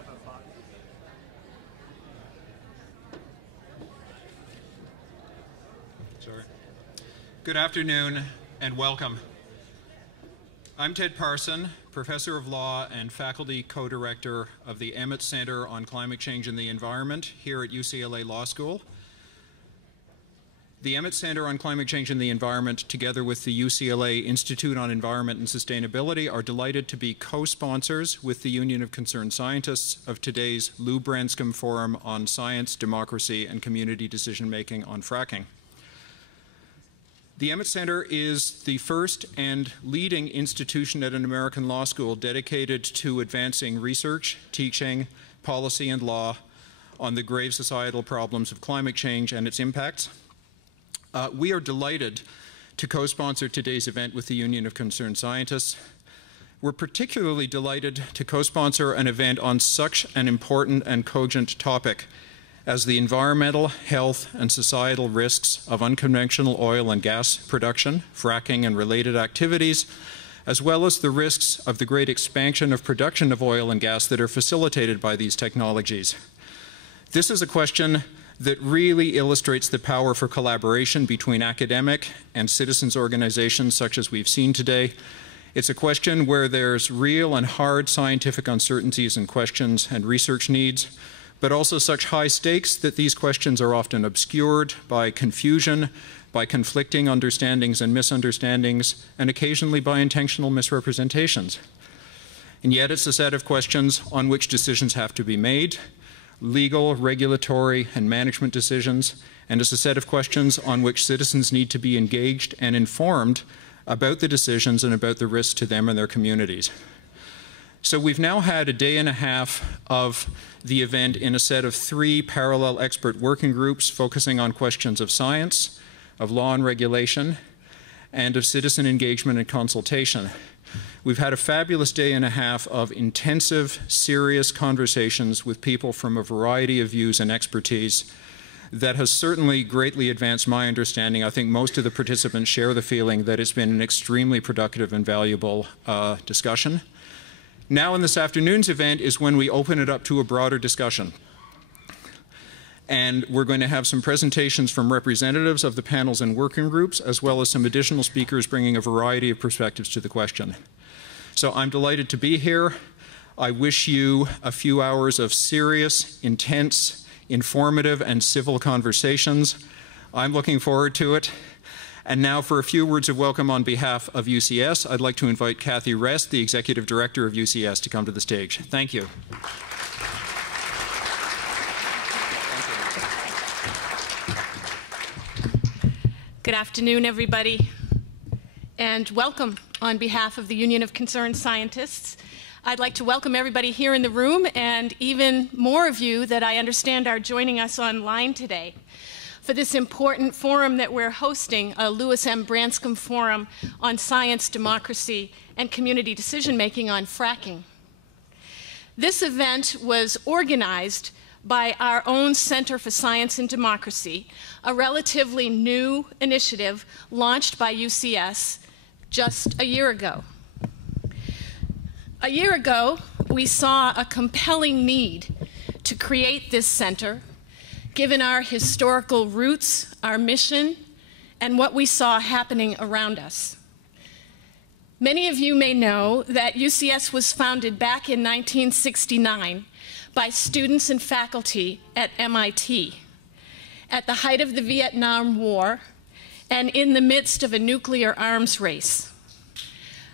have a thought. Sorry. Good afternoon and welcome. I'm Ted Parson, Professor of Law and Faculty Co-Director of the Emmett Center on Climate Change and the Environment here at UCLA Law School. The Emmett Center on Climate Change and the Environment, together with the UCLA Institute on Environment and Sustainability, are delighted to be co-sponsors with the Union of Concerned Scientists of today's Lou Branscomb Forum on Science, Democracy, and Community Decision-Making on Fracking. The Emmett Center is the first and leading institution at an American law school dedicated to advancing research, teaching, policy, and law on the grave societal problems of climate change and its impacts. We are delighted to co-sponsor today's event with the Union of Concerned Scientists. We're particularly delighted to co-sponsor an event on such an important and cogent topic as the environmental, health, and societal risks of unconventional oil and gas production, fracking, and related activities, as well as the risks of the great expansion of production of oil and gas that are facilitated by these technologies. This is a question that really illustrates the power for collaboration between academic and citizens organizations such as we've seen today. It's a question where there's real and hard scientific uncertainties and questions and research needs, but also such high stakes that these questions are often obscured by confusion, by conflicting understandings and misunderstandings, and occasionally by intentional misrepresentations. And yet it's a set of questions on which decisions have to be made, legal, regulatory, and management decisions, and it's a set of questions on which citizens need to be engaged and informed about the decisions and about the risks to them and their communities. So we've now had a day and a half of the event in a set of 3 parallel expert working groups focusing on questions of science, of law and regulation, and of citizen engagement and consultation. We've had a fabulous day and a half of intensive, serious conversations with people from a variety of views and expertise that has certainly greatly advanced my understanding. I think most of the participants share the feeling that it's been an extremely productive and valuable discussion. Now in this afternoon's event is when we open it up to a broader discussion. And we're going to have some presentations from representatives of the panels and working groups, as well as some additional speakers bringing a variety of perspectives to the question. So I'm delighted to be here. I wish you a few hours of serious, intense, informative, and civil conversations. I'm looking forward to it. And now for a few words of welcome on behalf of UCS, I'd like to invite Kathy Rest, the Executive Director of UCS, to come to the stage. Thank you. Good afternoon, everybody, and welcome on behalf of the Union of Concerned Scientists. I'd like to welcome everybody here in the room and even more of you that I understand are joining us online today for this important forum that we're hosting, a Louis M. Branscomb Forum on Science, Democracy, and Community Decision-Making on Fracking. This event was organized by our own Center for Science and Democracy, a relatively new initiative launched by UCS just a year ago. A year ago, we saw a compelling need to create this center, given our historical roots, our mission, and what we saw happening around us. Many of you may know that UCS was founded back in 1969 by students and faculty at MIT at the height of the Vietnam War and in the midst of a nuclear arms race.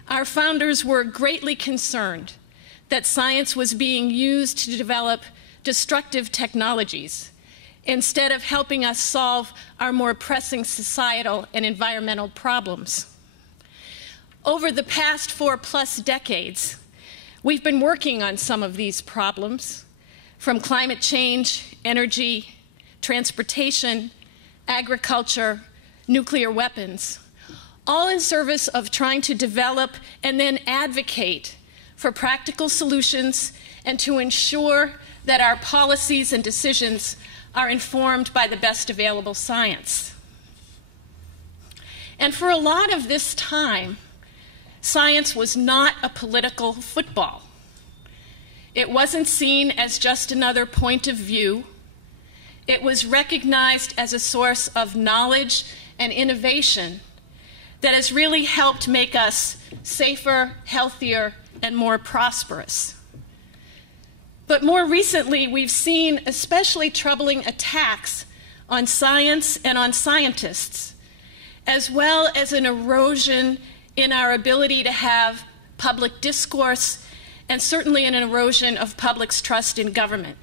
Our founders were greatly concerned that science was being used to develop destructive technologies instead of helping us solve our more pressing societal and environmental problems. Over the past 4+ decades, we've been working on some of these problems, from climate change, energy, transportation, agriculture, nuclear weapons, all in service of trying to develop and then advocate for practical solutions and to ensure that our policies and decisions are informed by the best available science. And for a lot of this time, science was not a political football. It wasn't seen as just another point of view. It was recognized as a source of knowledge and innovation that has really helped make us safer, healthier, and more prosperous. But more recently, we've seen especially troubling attacks on science and on scientists, as well as an erosion in our ability to have public discourse, and certainly an erosion of public's trust in government.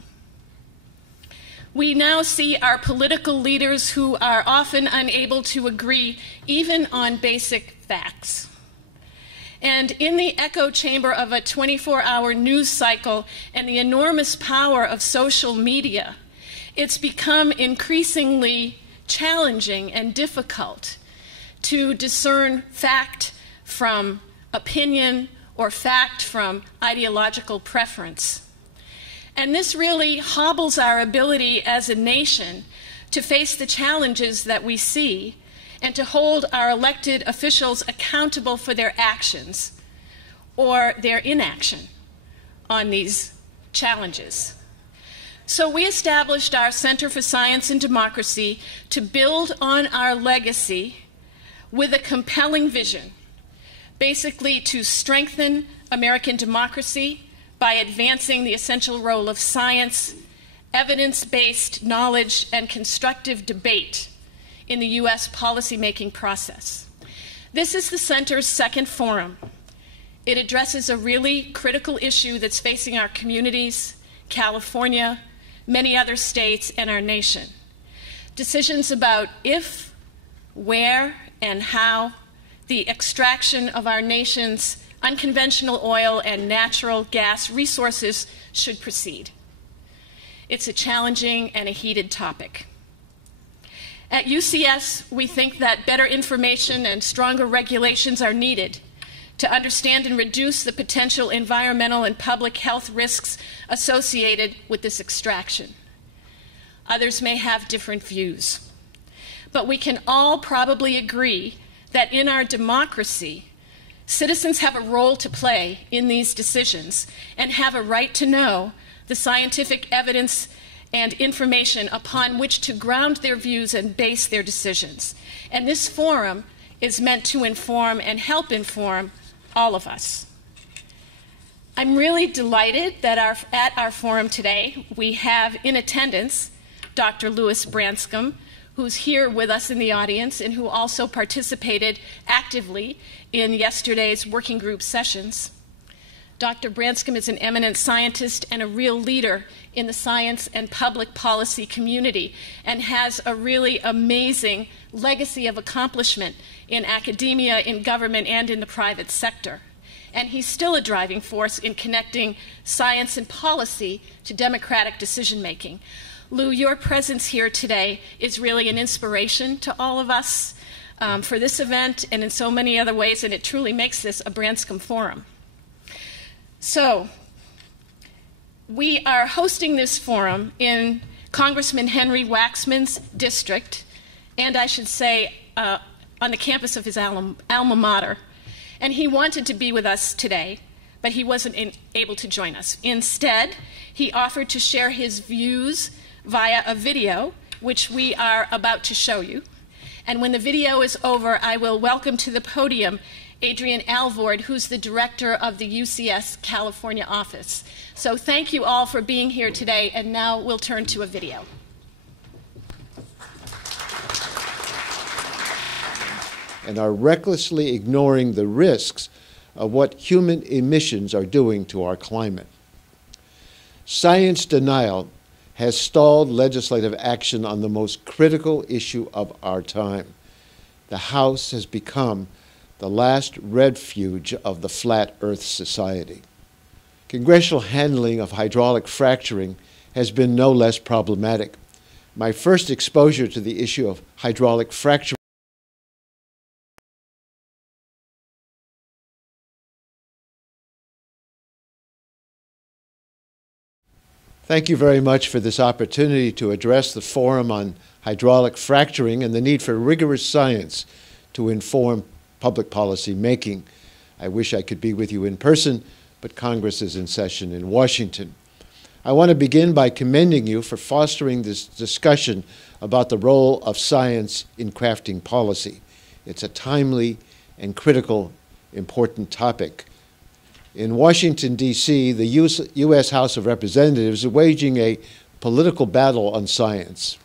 We now see our political leaders who are often unable to agree even on basic facts. And in the echo chamber of a 24-hour news cycle and the enormous power of social media, it's become increasingly challenging and difficult to discern fact from opinion or fact from ideological preference. And this really hobbles our ability as a nation to face the challenges that we see and to hold our elected officials accountable for their actions or their inaction on these challenges. So we established our Center for Science and Democracy to build on our legacy with a compelling vision, basically to strengthen American democracy by advancing the essential role of science, evidence-based knowledge, and constructive debate in the U.S. policymaking process. This is the Center's second forum. It addresses a really critical issue that's facing our communities, California, many other states, and our nation. Decisions about if, where, and how the extraction of our nation's unconventional oil and natural gas resources should proceed. It's a challenging and a heated topic. At UCS, we think that better information and stronger regulations are needed to understand and reduce the potential environmental and public health risks associated with this extraction. Others may have different views, but we can all probably agree that in our democracy, citizens have a role to play in these decisions and have a right to know the scientific evidence and information upon which to ground their views and base their decisions. And this forum is meant to inform and help inform all of us. I'm really delighted that at our forum today we have in attendance Dr. Louis Branscomb, who's here with us in the audience and who also participated actively in yesterday's working group sessions. Dr. Branscomb is an eminent scientist and a real leader in the science and public policy community and has a really amazing legacy of accomplishment in academia, in government, and in the private sector. And he's still a driving force in connecting science and policy to democratic decision-making. Lou, your presence here today is really an inspiration to all of us for this event and in so many other ways, and it truly makes this a Branscomb forum. So, we are hosting this forum in Congressman Henry Waxman's district, and I should say on the campus of his alma mater. And he wanted to be with us today, but he wasn't able to join us. Instead, he offered to share his views via a video, which we are about to show you. And when the video is over, I will welcome to the podium Adrian Alvord, who's the director of the UCS California office. So thank you all for being here today, and now we'll turn to a video. And are recklessly ignoring the risks of what human emissions are doing to our climate. Science denial has stalled legislative action on the most critical issue of our time. The House has become the last refuge of the Flat Earth Society. Congressional handling of hydraulic fracturing has been no less problematic. My first exposure to the issue of hydraulic fracturing Thank you very much for this opportunity to address the forum on hydraulic fracturing and the need for rigorous science to inform public policy making. I wish I could be with you in person, but Congress is in session in Washington. I want to begin by commending you for fostering this discussion about the role of science in crafting policy. It's a timely and critical, important topic. In Washington, D.C., the U.S. House of Representatives is waging a political battle on science.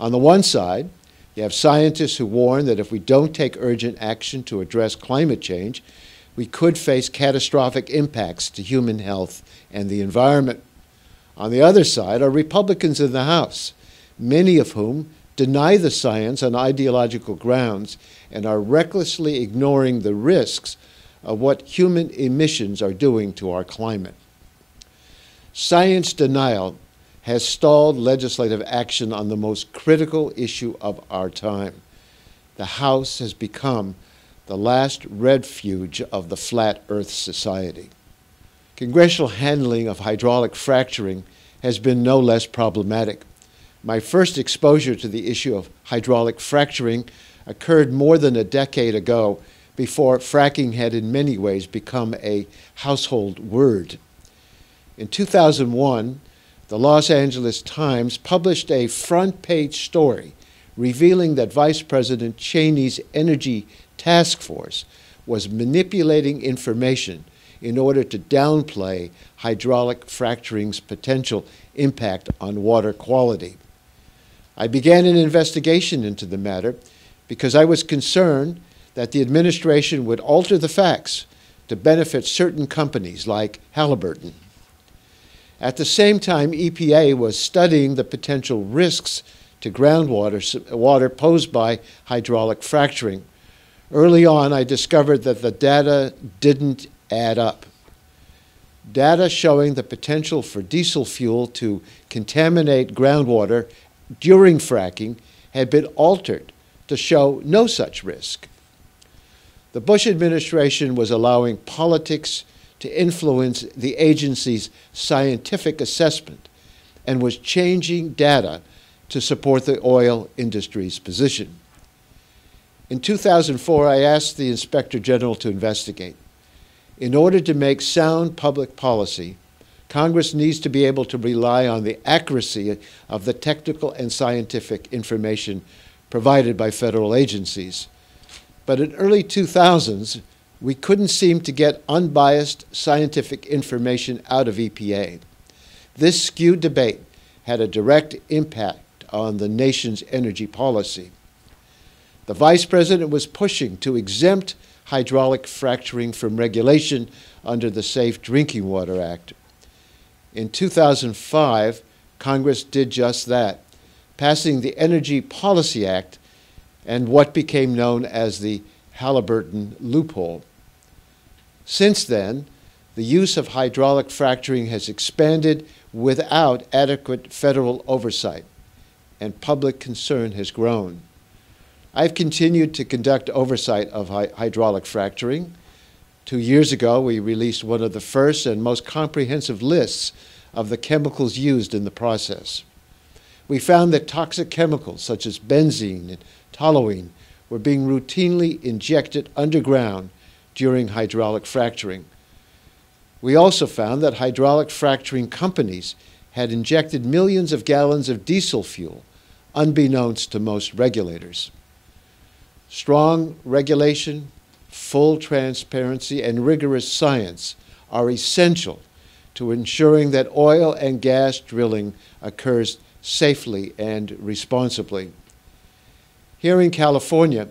On the one side, you have scientists who warn that if we don't take urgent action to address climate change, we could face catastrophic impacts to human health and the environment. On the other side are Republicans in the House, many of whom deny the science on ideological grounds and are recklessly ignoring the risks of what human emissions are doing to our climate. Science denial has stalled legislative action on the most critical issue of our time. The House has become the last refuge of the Flat Earth Society. Congressional handling of hydraulic fracturing has been no less problematic. My first exposure to the issue of hydraulic fracturing occurred more than a decade ago, before fracking had in many ways become a household word. In 2001, the Los Angeles Times published a front-page story revealing that Vice President Cheney's Energy Task Force was manipulating information in order to downplay hydraulic fracturing's potential impact on water quality. I began an investigation into the matter because I was concerned that the administration would alter the facts to benefit certain companies like Halliburton. At the same time, EPA was studying the potential risks to groundwater posed by hydraulic fracturing. Early on, I discovered that the data didn't add up. Data showing the potential for diesel fuel to contaminate groundwater during fracking had been altered to show no such risk. The Bush administration was allowing politics to influence the agency's scientific assessment and was changing data to support the oil industry's position. In 2004, I asked the Inspector General to investigate. In order to make sound public policy, Congress needs to be able to rely on the accuracy of the technical and scientific information provided by federal agencies. But in early 2000s, we couldn't seem to get unbiased scientific information out of EPA. This skewed debate had a direct impact on the nation's energy policy. The Vice President was pushing to exempt hydraulic fracturing from regulation under the Safe Drinking Water Act. In 2005, Congress did just that, passing the Energy Policy Act and what became known as the Halliburton loophole. Since then, the use of hydraulic fracturing has expanded without adequate federal oversight, and public concern has grown. I've continued to conduct oversight of hydraulic fracturing. 2 years ago, we released one of the first and most comprehensive lists of the chemicals used in the process. We found that toxic chemicals such as benzene and toluene were being routinely injected underground during hydraulic fracturing. We also found that hydraulic fracturing companies had injected millions of gallons of diesel fuel, unbeknownst to most regulators. Strong regulation, full transparency, and rigorous science are essential to ensuring that oil and gas drilling occurs safely and responsibly. Here in California,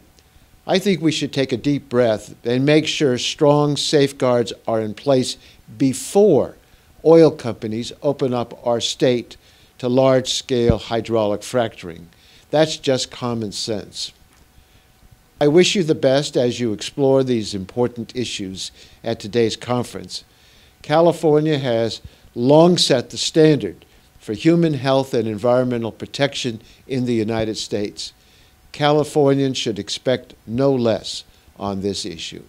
I think we should take a deep breath and make sure strong safeguards are in place before oil companies open up our state to large-scale hydraulic fracturing. That's just common sense. I wish you the best as you explore these important issues at today's conference. California has long set the standard for human health and environmental protection in the United States. Californians should expect no less on this issue.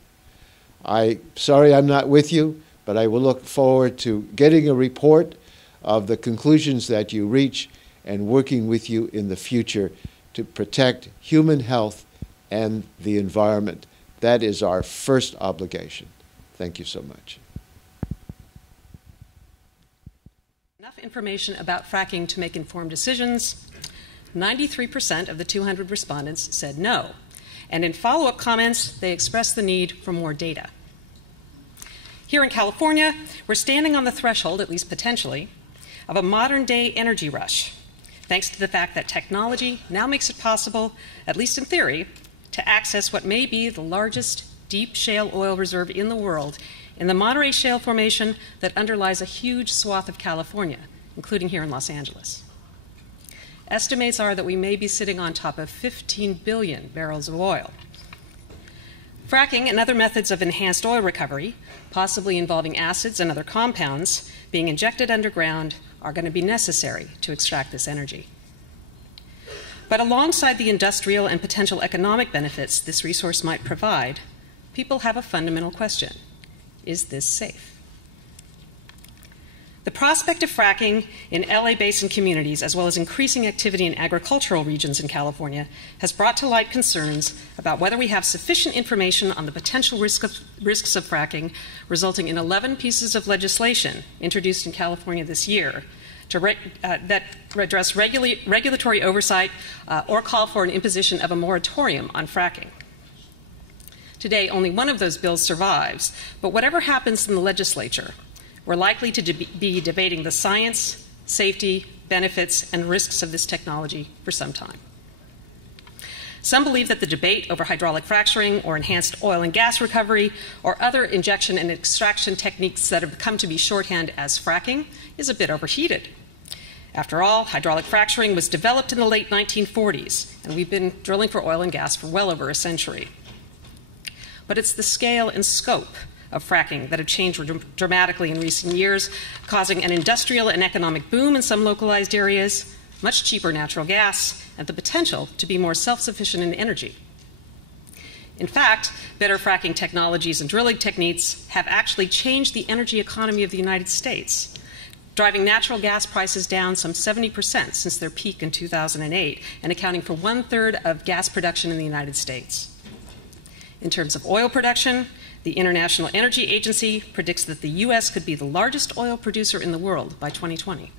Sorry I'm not with you, but I will look forward to getting a report of the conclusions that you reach and working with you in the future to protect human health and the environment. That is our first obligation. Thank you so much. enough information about fracking to make informed decisions? 93% of the 200 respondents said no. And in follow-up comments, they expressed the need for more data. Here in California, we're standing on the threshold, at least potentially, of a modern-day energy rush, thanks to the fact that technology now makes it possible, at least in theory, to access what may be the largest deep shale oil reserve in the world in the Monterey Shale Formation that underlies a huge swath of California, including here in Los Angeles. Estimates are that we may be sitting on top of 15 billion barrels of oil. Fracking and other methods of enhanced oil recovery, possibly involving acids and other compounds, being injected underground are going to be necessary to extract this energy. But alongside the industrial and potential economic benefits this resource might provide, people have a fundamental question. Is this safe? The prospect of fracking in LA Basin communities, as well as increasing activity in agricultural regions in California, has brought to light concerns about whether we have sufficient information on the potential risks of fracking, resulting in 11 pieces of legislation introduced in California this year that address regulatory oversight or call for an imposition of a moratorium on fracking. Today, only one of those bills survives, but whatever happens in the legislature, we're likely to be debating the science, safety, benefits, and risks of this technology for some time. Some believe that the debate over hydraulic fracturing or enhanced oil and gas recovery or other injection and extraction techniques that have come to be shorthand as fracking is a bit overheated. After all, hydraulic fracturing was developed in the late 1940s, and we've been drilling for oil and gas for well over a century. But it's the scale and scope of fracking that have changed dramatically in recent years, causing an industrial and economic boom in some localized areas, much cheaper natural gas, and the potential to be more self-sufficient in energy. In fact, better fracking technologies and drilling techniques have actually changed the energy economy of the United States, driving natural gas prices down some 70% since their peak in 2008 and accounting for 1/3 of gas production in the United States. In terms of oil production, the International Energy Agency predicts that the U.S. could be the largest oil producer in the world by 2020.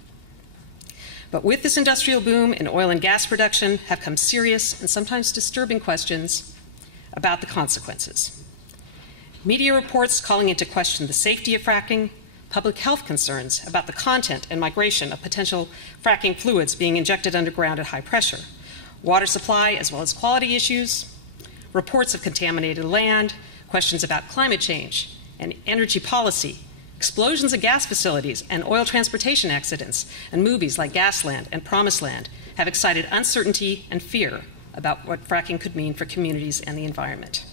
But with this industrial boom in oil and gas production have come serious and sometimes disturbing questions about the consequences. Media reports calling into question the safety of fracking, public health concerns about the content and migration of potential fracking fluids being injected underground at high pressure, water supply as well as quality issues, reports of contaminated land, questions about climate change and energy policy, explosions of gas facilities and oil transportation accidents, and movies like Gasland and Promised Land have excited uncertainty and fear about what fracking could mean for communities and the environment.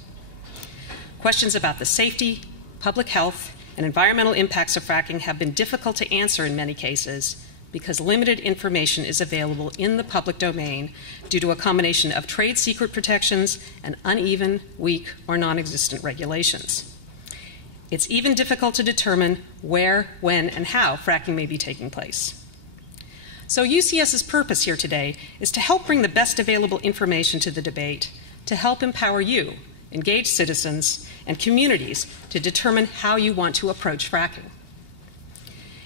Questions about the safety, public health, and environmental impacts of fracking have been difficult to answer in many cases because limited information is available in the public domain due to a combination of trade secret protections and uneven, weak, or non-existent regulations. It's even difficult to determine where, when, and how fracking may be taking place. So UCS's purpose here today is to help bring the best available information to the debate, to help empower you, engaged citizens, and communities to determine how you want to approach fracking.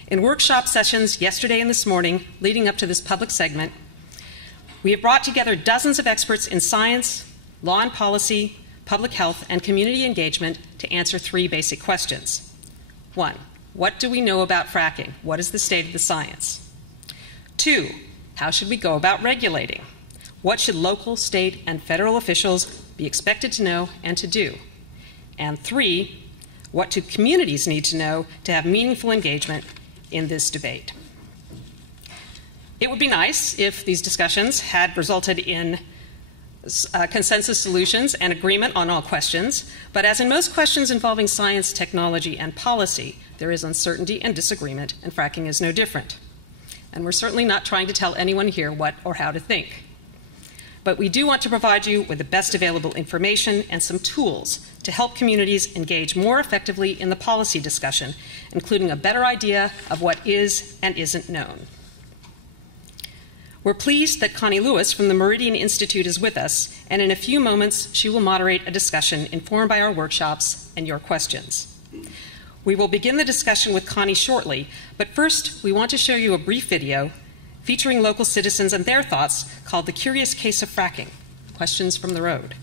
In workshop sessions yesterday and this morning, leading up to this public segment, we have brought together dozens of experts in science, law and policy, public health, and community engagement to answer 3 basic questions. 1, what do we know about fracking? What is the state of the science? 2, how should we go about regulating? What should local, state, and federal officials be expected to know and to do? And 3, what do communities need to know to have meaningful engagement in this debate? It would be nice if these discussions had resulted in consensus solutions and agreement on all questions, but as in most questions involving science, technology, and policy, there is uncertainty and disagreement, and fracking is no different. And we're certainly not trying to tell anyone here what or how to think. But we do want to provide you with the best available information and some tools to help communities engage more effectively in the policy discussion, including a better idea of what is and isn't known. We're pleased that Connie Lewis from the Meridian Institute is with us, and in a few moments she will moderate a discussion informed by our workshops and your questions. We will begin the discussion with Connie shortly, but first we want to show you a brief video featuring local citizens and their thoughts called The Curious Case of Fracking, Questions from the Road.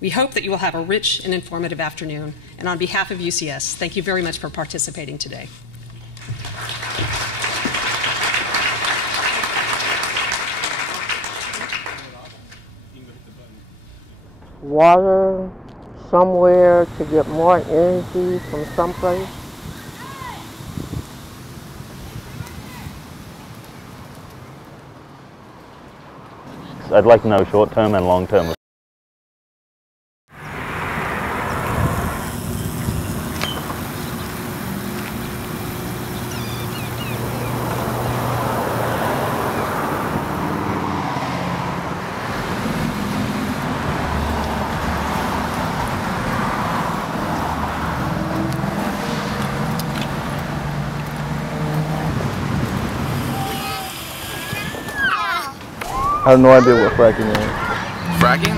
We hope that you will have a rich and informative afternoon, and on behalf of UCS, thank you very much for participating today. Water somewhere to get more energy from someplace. I'd like to know short-term and long-term. I have no idea what fracking is. Fracking?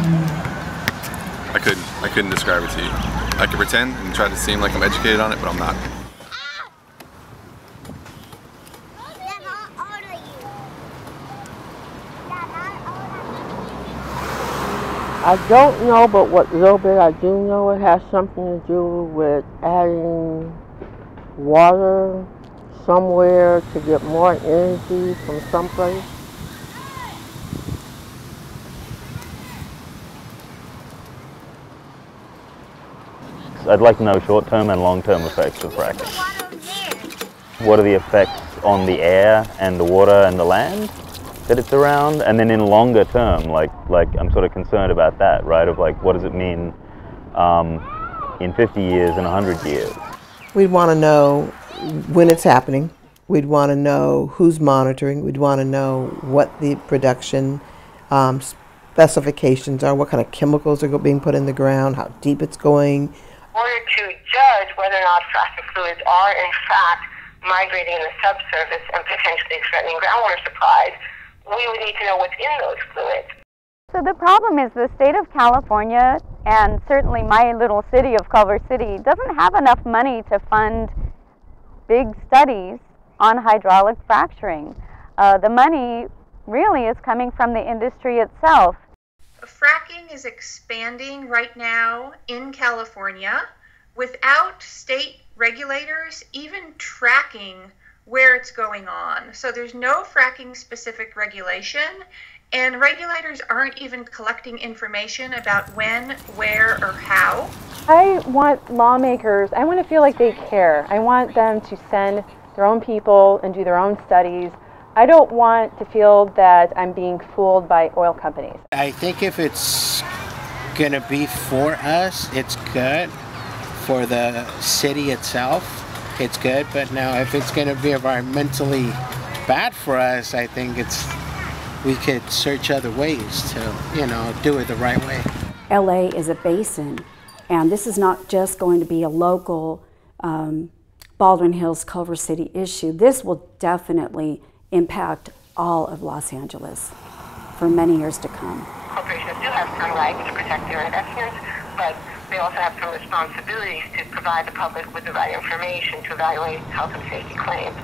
I couldn't describe it to you. I could pretend and try to seem like I'm educated on it, but I'm not. I don't know, but what little bit I do know, it has something to do with adding water somewhere to get more energy from someplace. I'd like to know short-term and long-term effects of fracking. What are the effects on the air and the water and the land that it's around? And then in longer term, like I'm sort of concerned about that, right? Of like, what does it mean in 50 years and 100 years? We'd want to know when it's happening. We'd want to know who's monitoring. We'd want to know what the production specifications are, what kind of chemicals are being put in the ground, how deep it's going. In order to judge whether or not fracking fluids are in fact migrating in the subsurface and potentially threatening groundwater supplies, we would need to know what's in those fluids. So the problem is the state of California, and certainly my little city of Culver City, doesn't have enough money to fund big studies on hydraulic fracturing. The money really is coming from the industry itself. Fracking is expanding right now in California without state regulators even tracking where it's going on. So there's no fracking specific regulation, and regulators aren't even collecting information about when, where, or how. I want lawmakers, I want to feel like they care. I want them to send their own people and do their own studies. I don't want to feel that I'm being fooled by oil companies. I think if it's going to be for us, it's good. For the city itself, it's good. But now if it's going to be environmentally bad for us, I think we could search other ways to, do it the right way. LA is a basin, and this is not just going to be a local Baldwin Hills, Culver City issue. This will definitely impact all of Los Angeles for many years to come. Corporations do have some rights to protect their investments, but they also have some responsibilities to provide the public with the right information to evaluate health and safety claims.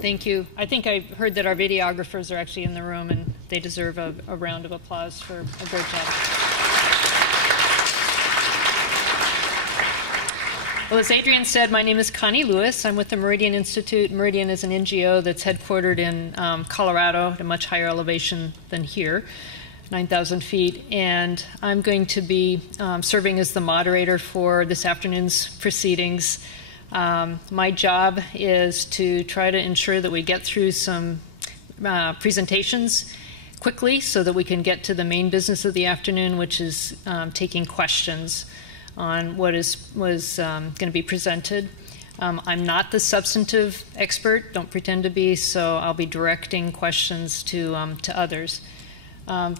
Thank you. I think I heard that our videographers are actually in the room, and they deserve a round of applause for a great job. Well, as Adrian said, my name is Connie Lewis. I'm with the Meridian Institute. Meridian is an NGO that's headquartered in Colorado at a much higher elevation than here, 9,000 feet. And I'm going to be serving as the moderator for this afternoon's proceedings. My job is to try to ensure that we get through some presentations quickly so that we can get to the main business of the afternoon, which is taking questions on what was going to be presented. I'm not the substantive expert, don't pretend to be, so I'll be directing questions to others.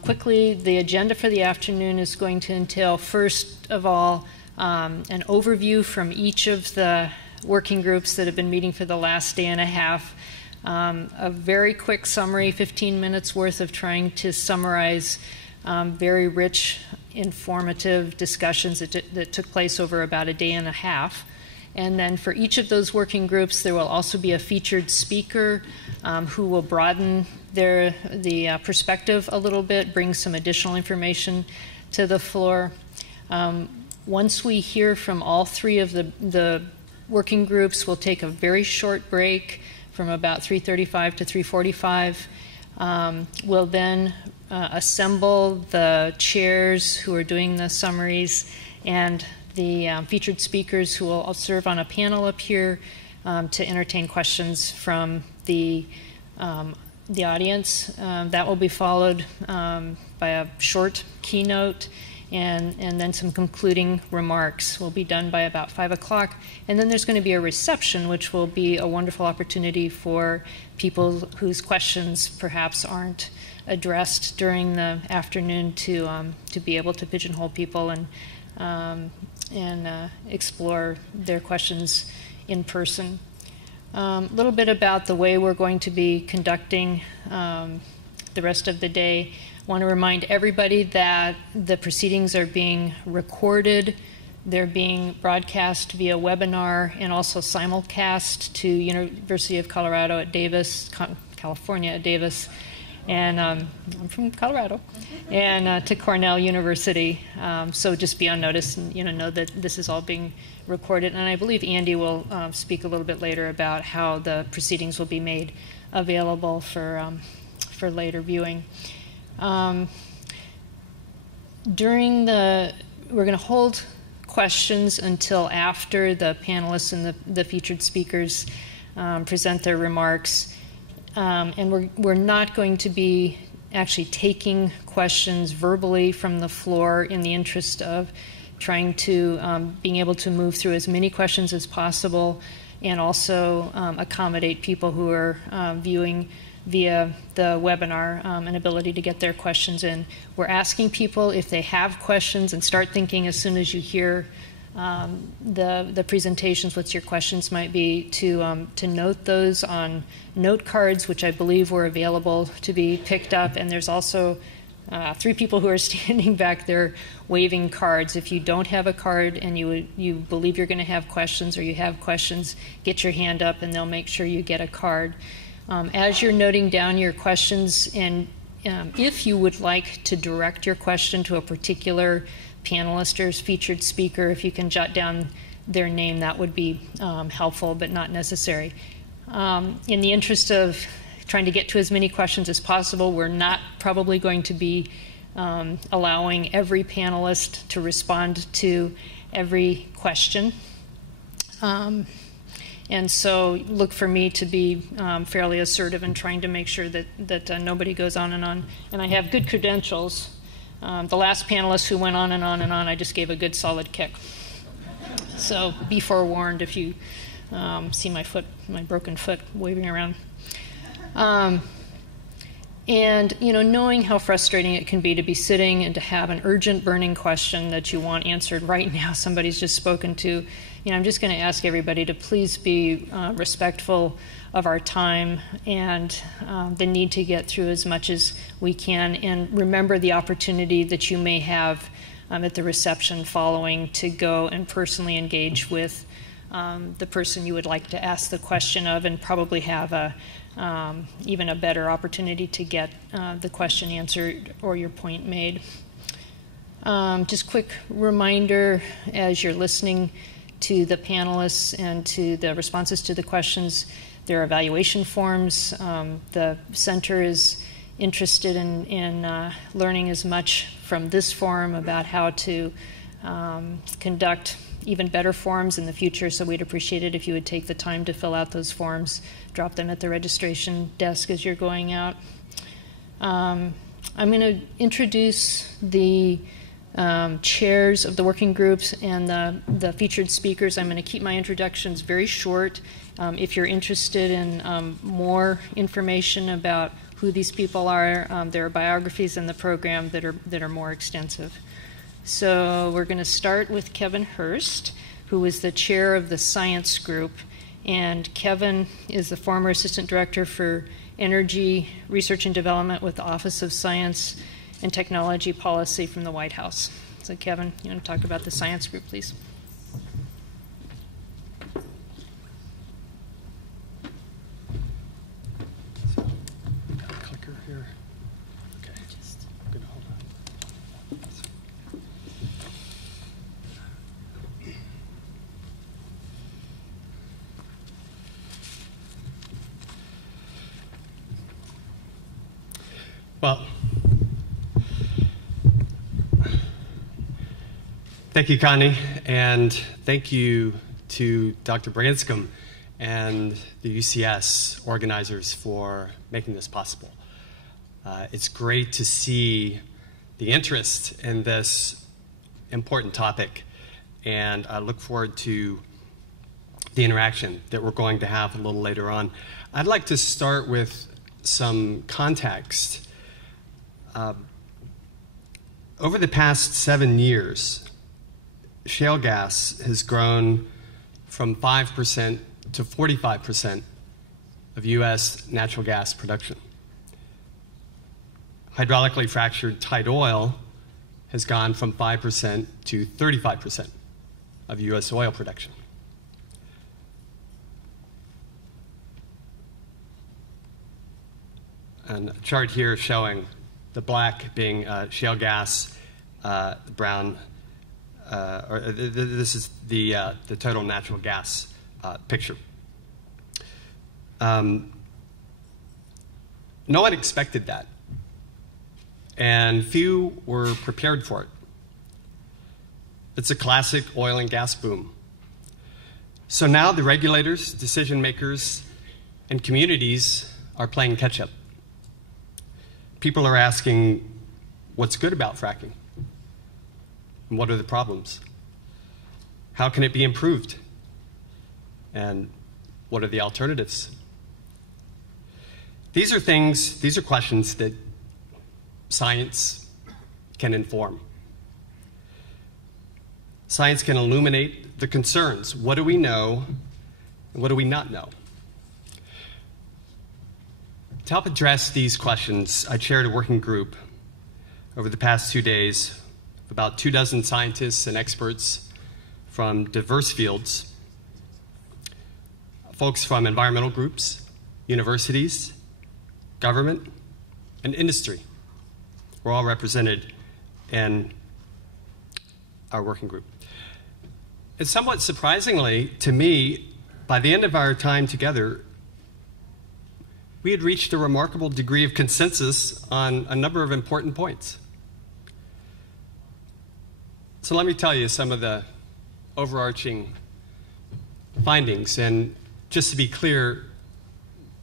Quickly, the agenda for the afternoon is going to entail, first of all, an overview from each of the working groups that have been meeting for the last day and a half. A very quick summary, 15 minutes worth of trying to summarize very rich, informative discussions that took place over about a day and a half. And then for each of those working groups, there will also be a featured speaker who will broaden the perspective a little bit, bring some additional information to the floor. Once we hear from all three of the working groups, we'll take a very short break from about 3:35 to 3:45. We'll then assemble the chairs who are doing the summaries and the featured speakers who will serve on a panel up here to entertain questions from the audience. That will be followed by a short keynote and then some concluding remarks. Will be done by about 5 o'clock. And then there's going to be a reception, which will be a wonderful opportunity for people whose questions perhaps aren't addressed during the afternoon to be able to pigeonhole people and explore their questions in person. A little bit about the way we're going to be conducting the rest of the day. I want to remind everybody that the proceedings are being recorded. They're being broadcast via webinar and also simulcast to University of Colorado at Davis, California at Davis, and I'm from Colorado, and to Cornell University. So just be on notice and know that this is all being recorded. And I believe Andy will speak a little bit later about how the proceedings will be made available for later viewing. We're going to hold questions until after the panelists and the featured speakers present their remarks. And we're not going to be actually taking questions verbally from the floor in the interest of trying to being able to move through as many questions as possible and also accommodate people who are viewing via the webinar an ability to get their questions in. We're asking people if they have questions and start thinking as soon as you hear the presentations what your questions might be to note those on note cards, which I believe were available to be picked up. And there's also 3 people who are standing back there waving cards. If you don't have a card and you believe you're going to have questions or you have questions, get your hand up and they'll make sure you get a card. As you're noting down your questions, and if you would like to direct your question to a particular panelist or featured speaker, if you can jot down their name, that would be helpful, but not necessary. In the interest of trying to get to as many questions as possible, we're not probably going to be allowing every panelist to respond to every question. And so look for me to be fairly assertive in trying to make sure that nobody goes on. And I have good credentials. The last panelist who went on and on and on, I just gave a good solid kick. So be forewarned if you see my broken foot waving around. And knowing how frustrating it can be to be sitting and to have an urgent burning question that you want answered right now, somebody's just spoken to, I'm just going to ask everybody to please be respectful of our time and the need to get through as much as we can, and remember the opportunity that you may have at the reception following to go and personally engage with the person you would like to ask the question of, and probably have even a better opportunity to get the question answered or your point made. Just quick reminder as you're listening to the panelists and to the responses to the questions, there are evaluation forms. The center is interested in learning as much from this forum about how to conduct even better forums in the future, so we'd appreciate it if you would take the time to fill out those forms, drop them at the registration desk as you're going out. I'm going to introduce the chairs of the working groups and the featured speakers. I'm going to keep my introductions very short. If you're interested in more information about who these people are, there are biographies in the program that are more extensive. So we're going to start with Kevin Hurst, who is the chair of the science group. And Kevin is the former assistant director for energy research and development with the Office of Science and Technology Policy from the White House. So Kevin, you want to talk about the science group, please? Clicker here. Okay. I'm gonna hold on. Well, thank you, Connie, and thank you to Dr. Branscomb and the UCS organizers for making this possible. It's great to see the interest in this important topic, and I look forward to the interaction that we're going to have a little later on. I'd like to start with some context. Over the past 7 years, shale gas has grown from 5% to 45% of U.S. natural gas production. Hydraulically fractured tight oil has gone from 5% to 35% of U.S. oil production. And a chart here showing the black being shale gas, the brown, this is the total natural gas picture. No one expected that, and few were prepared for it. It's a classic oil and gas boom. So now the regulators, decision makers, and communities are playing catch up. People are asking, what's good about fracking? And what are the problems? How can it be improved? And what are the alternatives? These are questions that science can inform. Science can illuminate the concerns. What do we know, and what do we not know? To help address these questions, I chaired a working group over the past 2 days of about 24 scientists and experts from diverse fields, folks from environmental groups, universities, government, and industry. We're all represented in our working group. And somewhat surprisingly to me, by the end of our time together, we had reached a remarkable degree of consensus on a number of important points. So let me tell you some of the overarching findings. And just to be clear,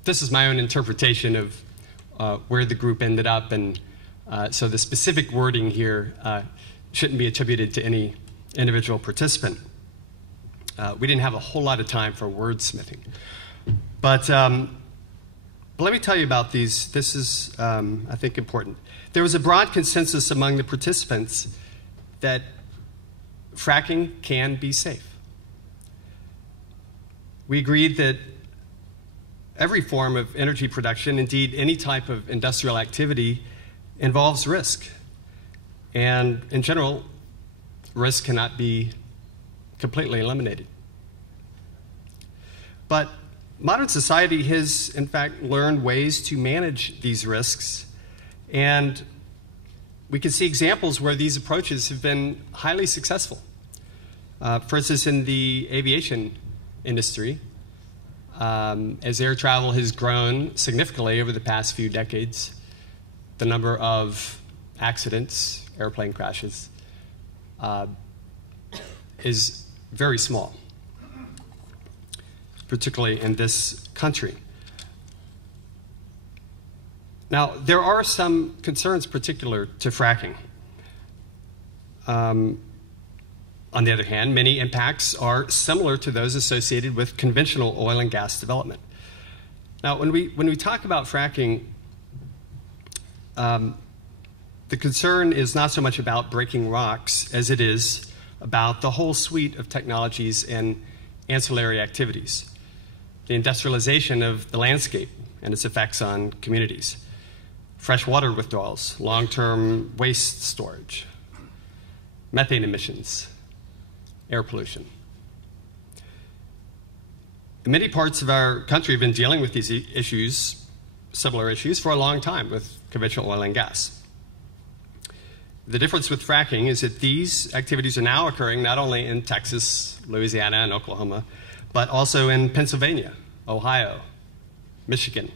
this is my own interpretation of where the group ended up. And so the specific wording here shouldn't be attributed to any individual participant. We didn't have a whole lot of time for wordsmithing. But let me tell you about these. This is, I think, important. There was a broad consensus among the participants that fracking can be safe. We agreed that every form of energy production, indeed any type of industrial activity, involves risk. And in general, risk cannot be completely eliminated. But modern society has, in fact, learned ways to manage these risks, and we can see examples where these approaches have been highly successful. For instance, in the aviation industry, as air travel has grown significantly over the past few decades, the number of accidents, airplane crashes, is very small, particularly in this country. Now, there are some concerns particular to fracking. On the other hand, many impacts are similar to those associated with conventional oil and gas development. Now, when we talk about fracking, the concern is not so much about breaking rocks as it is about the whole suite of technologies and ancillary activities. The industrialization of the landscape and its effects on communities, freshwater withdrawals, long-term waste storage, methane emissions, air pollution. Many parts of our country have been dealing with these issues, similar issues, for a long time with conventional oil and gas. The difference with fracking is that these activities are now occurring not only in Texas, Louisiana, and Oklahoma, but also in Pennsylvania, Ohio, Michigan,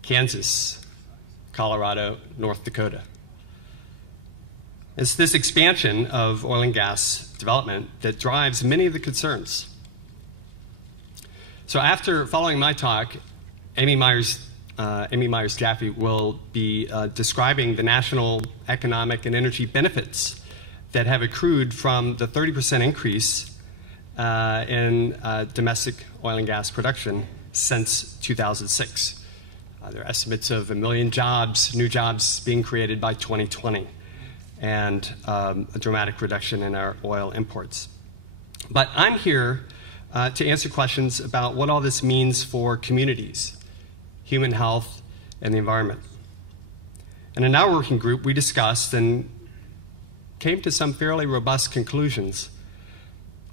Kansas, Colorado, North Dakota. It's this expansion of oil and gas development that drives many of the concerns. So after following my talk, Amy Myers-Jaffe will be describing the national economic and energy benefits that have accrued from the 30% increase in domestic oil and gas production since 2006. There are estimates of 1 million jobs, new jobs being created by 2020, and a dramatic reduction in our oil imports. But I'm here to answer questions about what all this means for communities, human health, and the environment. And in our working group, we discussed and came to some fairly robust conclusions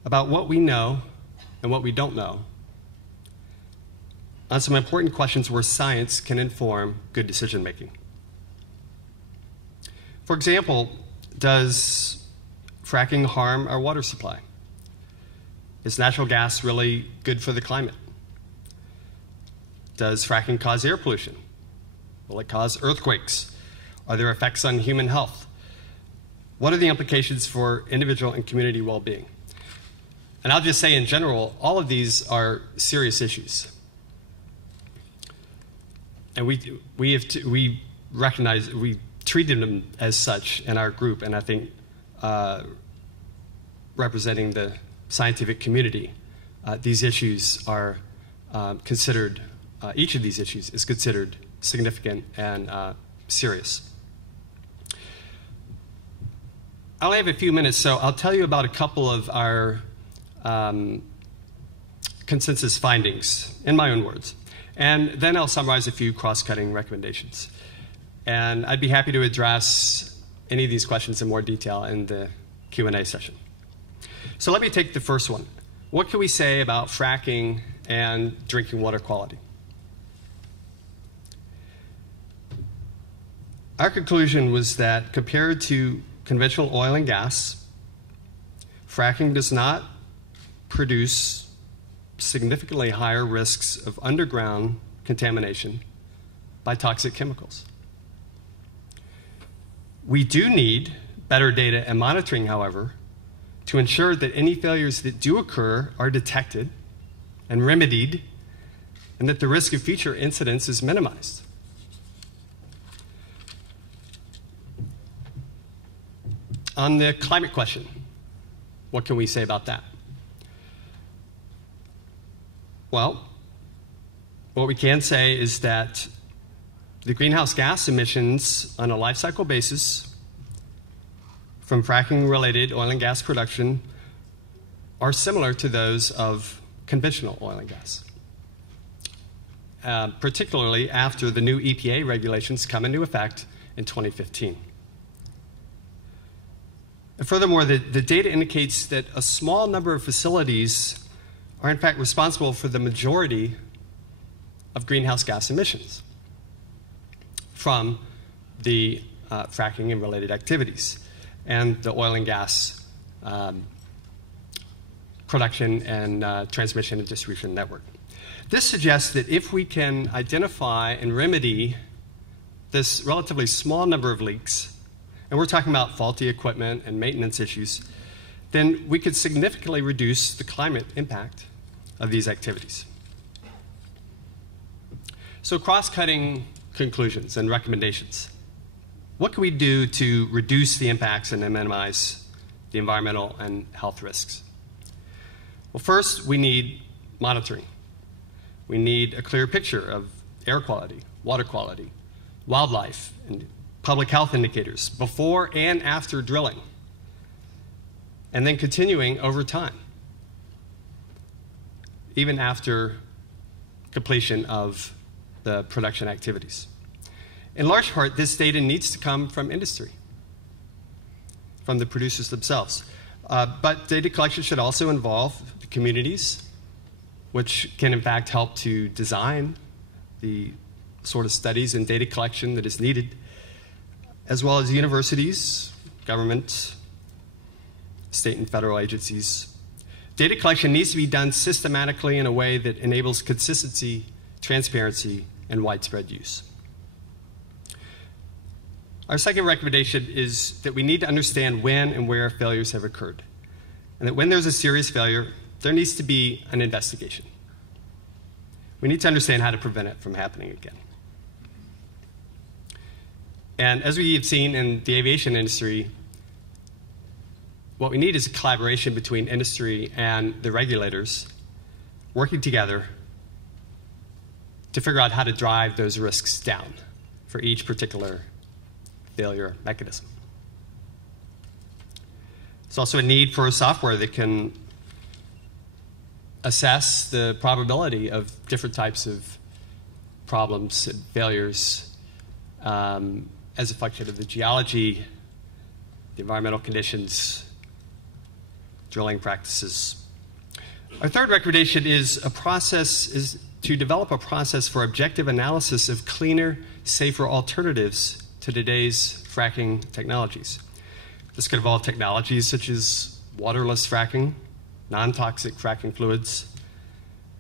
about what we know and what we don't know on some important questions where science can inform good decision making. For example, does fracking harm our water supply? Is natural gas really good for the climate? Does fracking cause air pollution? Will it cause earthquakes? Are there effects on human health? What are the implications for individual and community well-being? And I'll just say in general, all of these are serious issues. And we recognize, we treated them as such in our group, and I think representing the scientific community, these issues are considered, each of these issues is considered significant and serious. I only have a few minutes, so I'll tell you about a couple of our consensus findings in my own words. And then I'll summarize a few cross-cutting recommendations. And I'd be happy to address any of these questions in more detail in the Q&A session. So let me take the first one. What can we say about fracking and drinking water quality? Our conclusion was that compared to conventional oil and gas, fracking does not produce significantly higher risks of underground contamination by toxic chemicals. We do need better data and monitoring, however, to ensure that any failures that do occur are detected and remedied, and that the risk of future incidents is minimized. On the climate question, what can we say about that? Well, what we can say is that the greenhouse gas emissions on a life cycle basis from fracking-related oil and gas production are similar to those of conventional oil and gas, particularly after the new EPA regulations come into effect in 2015. And furthermore, the data indicates that a small number of facilities are in fact responsible for the majority of greenhouse gas emissions from the fracking and related activities and the oil and gas production and transmission and distribution network. This suggests that if we can identify and remedy this relatively small number of leaks, and we're talking about faulty equipment and maintenance issues, then we could significantly reduce the climate impact of these activities. So cross-cutting conclusions and recommendations. What can we do to reduce the impacts and minimize the environmental and health risks? Well, first, we need monitoring. We need a clear picture of air quality, water quality, wildlife, and public health indicators before and after drilling, and then continuing over time, even after completion of the production activities. In large part, this data needs to come from industry, from the producers themselves. But data collection should also involve the communities, which can in fact help to design the sort of studies and data collection that is needed, as well as universities, government, state and federal agencies. Data collection needs to be done systematically in a way that enables consistency, transparency, and widespread use. Our second recommendation is that we need to understand when and where failures have occurred, and that when there's a serious failure, there needs to be an investigation. We need to understand how to prevent it from happening again. And as we have seen in the aviation industry, what we need is a collaboration between industry and the regulators working together to figure out how to drive those risks down for each particular failure mechanism. There's also a need for a software that can assess the probability of different types of problems and failures as a function of the geology, the environmental conditions, drilling practices. Our third recommendation is to develop a process for objective analysis of cleaner, safer alternatives to today's fracking technologies. This could involve technologies such as waterless fracking, non-toxic fracking fluids,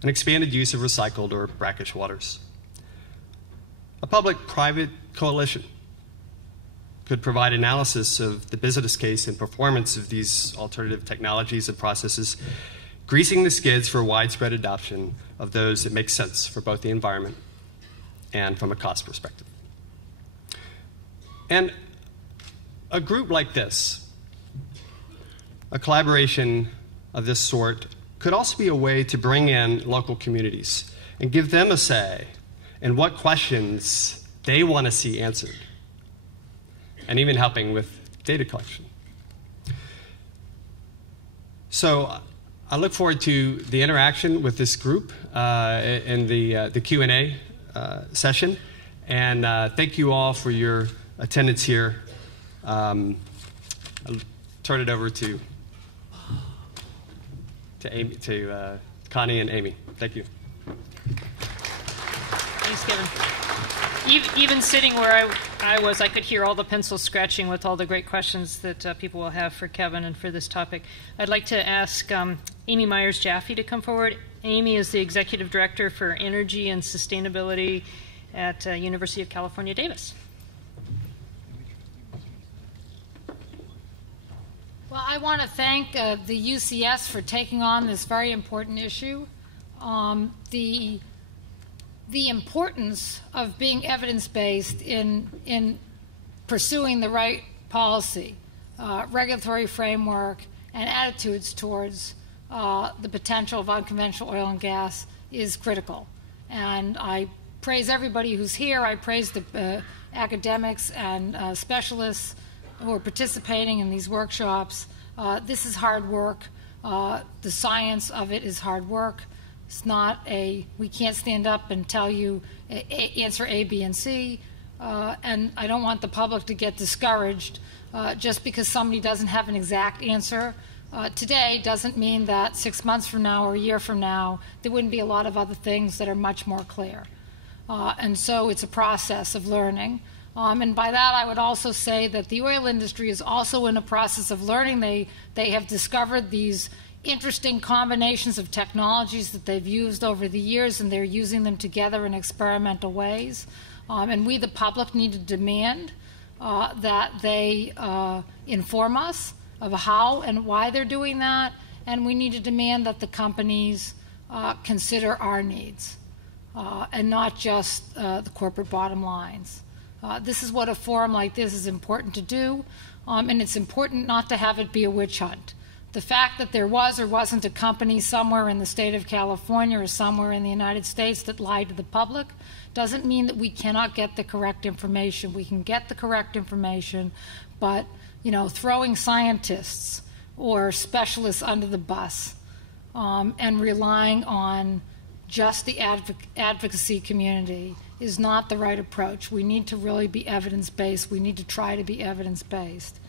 and expanded use of recycled or brackish waters. A public-private coalition could provide analysis of the business case and performance of these alternative technologies and processes, greasing the skids for widespread adoption of those that make sense for both the environment and from a cost perspective. And a group like this, a collaboration of this sort, could also be a way to bring in local communities and give them a say in what questions they want to see answered, and even helping with data collection. So I look forward to the interaction with this group in the Q&A session, and thank you all for your attendance here. I'll turn it over to Connie and Amy. Thank you. Thanks, Kevin. Even sitting where I was, I could hear all the pencils scratching with all the great questions that people will have for Kevin and for this topic. I'd like to ask Amy Myers-Jaffe to come forward. Amy is the Executive Director for Energy and Sustainability at University of California, Davis. Well, I want to thank the UCS for taking on this very important issue. The importance of being evidence-based in pursuing the right policy, regulatory framework, and attitudes towards the potential of unconventional oil and gas is critical. And I praise everybody who's here. I praise the academics and specialists who are participating in these workshops. This is hard work. The science of it is hard work. It's not we can't stand up and tell you answer A, B, and C. And I don't want the public to get discouraged just because somebody doesn't have an exact answer. Today doesn't mean that 6 months from now or a year from now, there wouldn't be a lot of other things that are much more clear. And so it's a process of learning. And by that, I would also say that the oil industry is also in a process of learning. They have discovered these interesting combinations of technologies that they've used over the years, and they're using them together in experimental ways. And we, the public, need to demand that they inform us of how and why they're doing that, and we need to demand that the companies consider our needs and not just the corporate bottom lines. This is what a forum like this is important to do, and it's important not to have it be a witch hunt. The fact that there was or wasn't a company somewhere in the state of California or somewhere in the United States that lied to the public doesn't mean that we cannot get the correct information. We can get the correct information, but throwing scientists or specialists under the bus and relying on just the advocacy community is not the right approach. We need to really be evidence-based. We need to try to be evidence-based.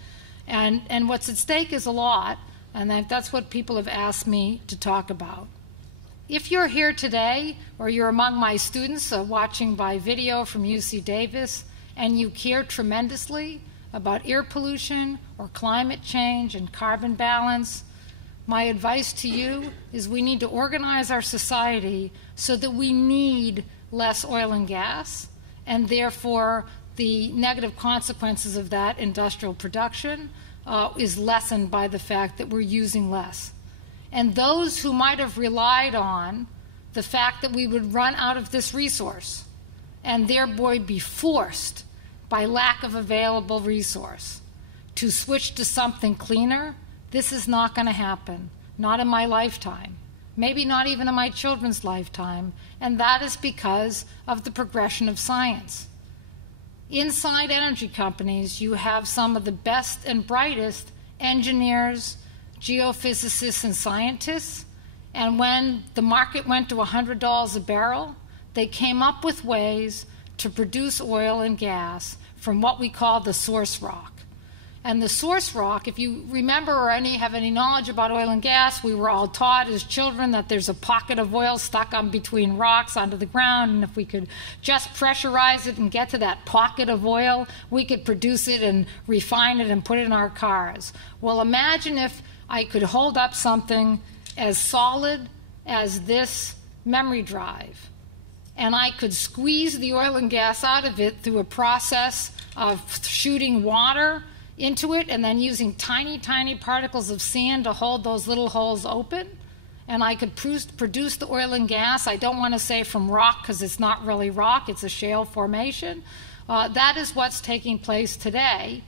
And what's at stake is a lot, and that's what people have asked me to talk about. If you're here today, or you're among my students watching by video from UC Davis, and you care tremendously about air pollution or climate change and carbon balance, my advice to you is we need to organize our society so that we need less oil and gas, and therefore the negative consequences of that industrial production is lessened by the fact that we're using less. And those who might have relied on the fact that we would run out of this resource and thereby be forced by lack of available resource to switch to something cleaner, this is not going to happen, not in my lifetime, maybe not even in my children's lifetime, and that is because of the progression of science. Inside energy companies, you have some of the best and brightest engineers, geophysicists, and scientists, and when the market went to $100 a barrel, they came up with ways to produce oil and gas from what we call the source rock. And the source rock, if you remember or have any knowledge about oil and gas, we were all taught as children that there's a pocket of oil stuck on between rocks under the ground, and if we could just pressurize it and get to that pocket of oil, we could produce it and refine it and put it in our cars. Well, imagine if I could hold up something as solid as this memory drive, and I could squeeze the oil and gas out of it through a process of shooting water into it and then using tiny, tiny particles of sand to hold those little holes open. And I could produce the oil and gas. I don't want to say from rock because it's not really rock, it's a shale formation. That is what's taking place today.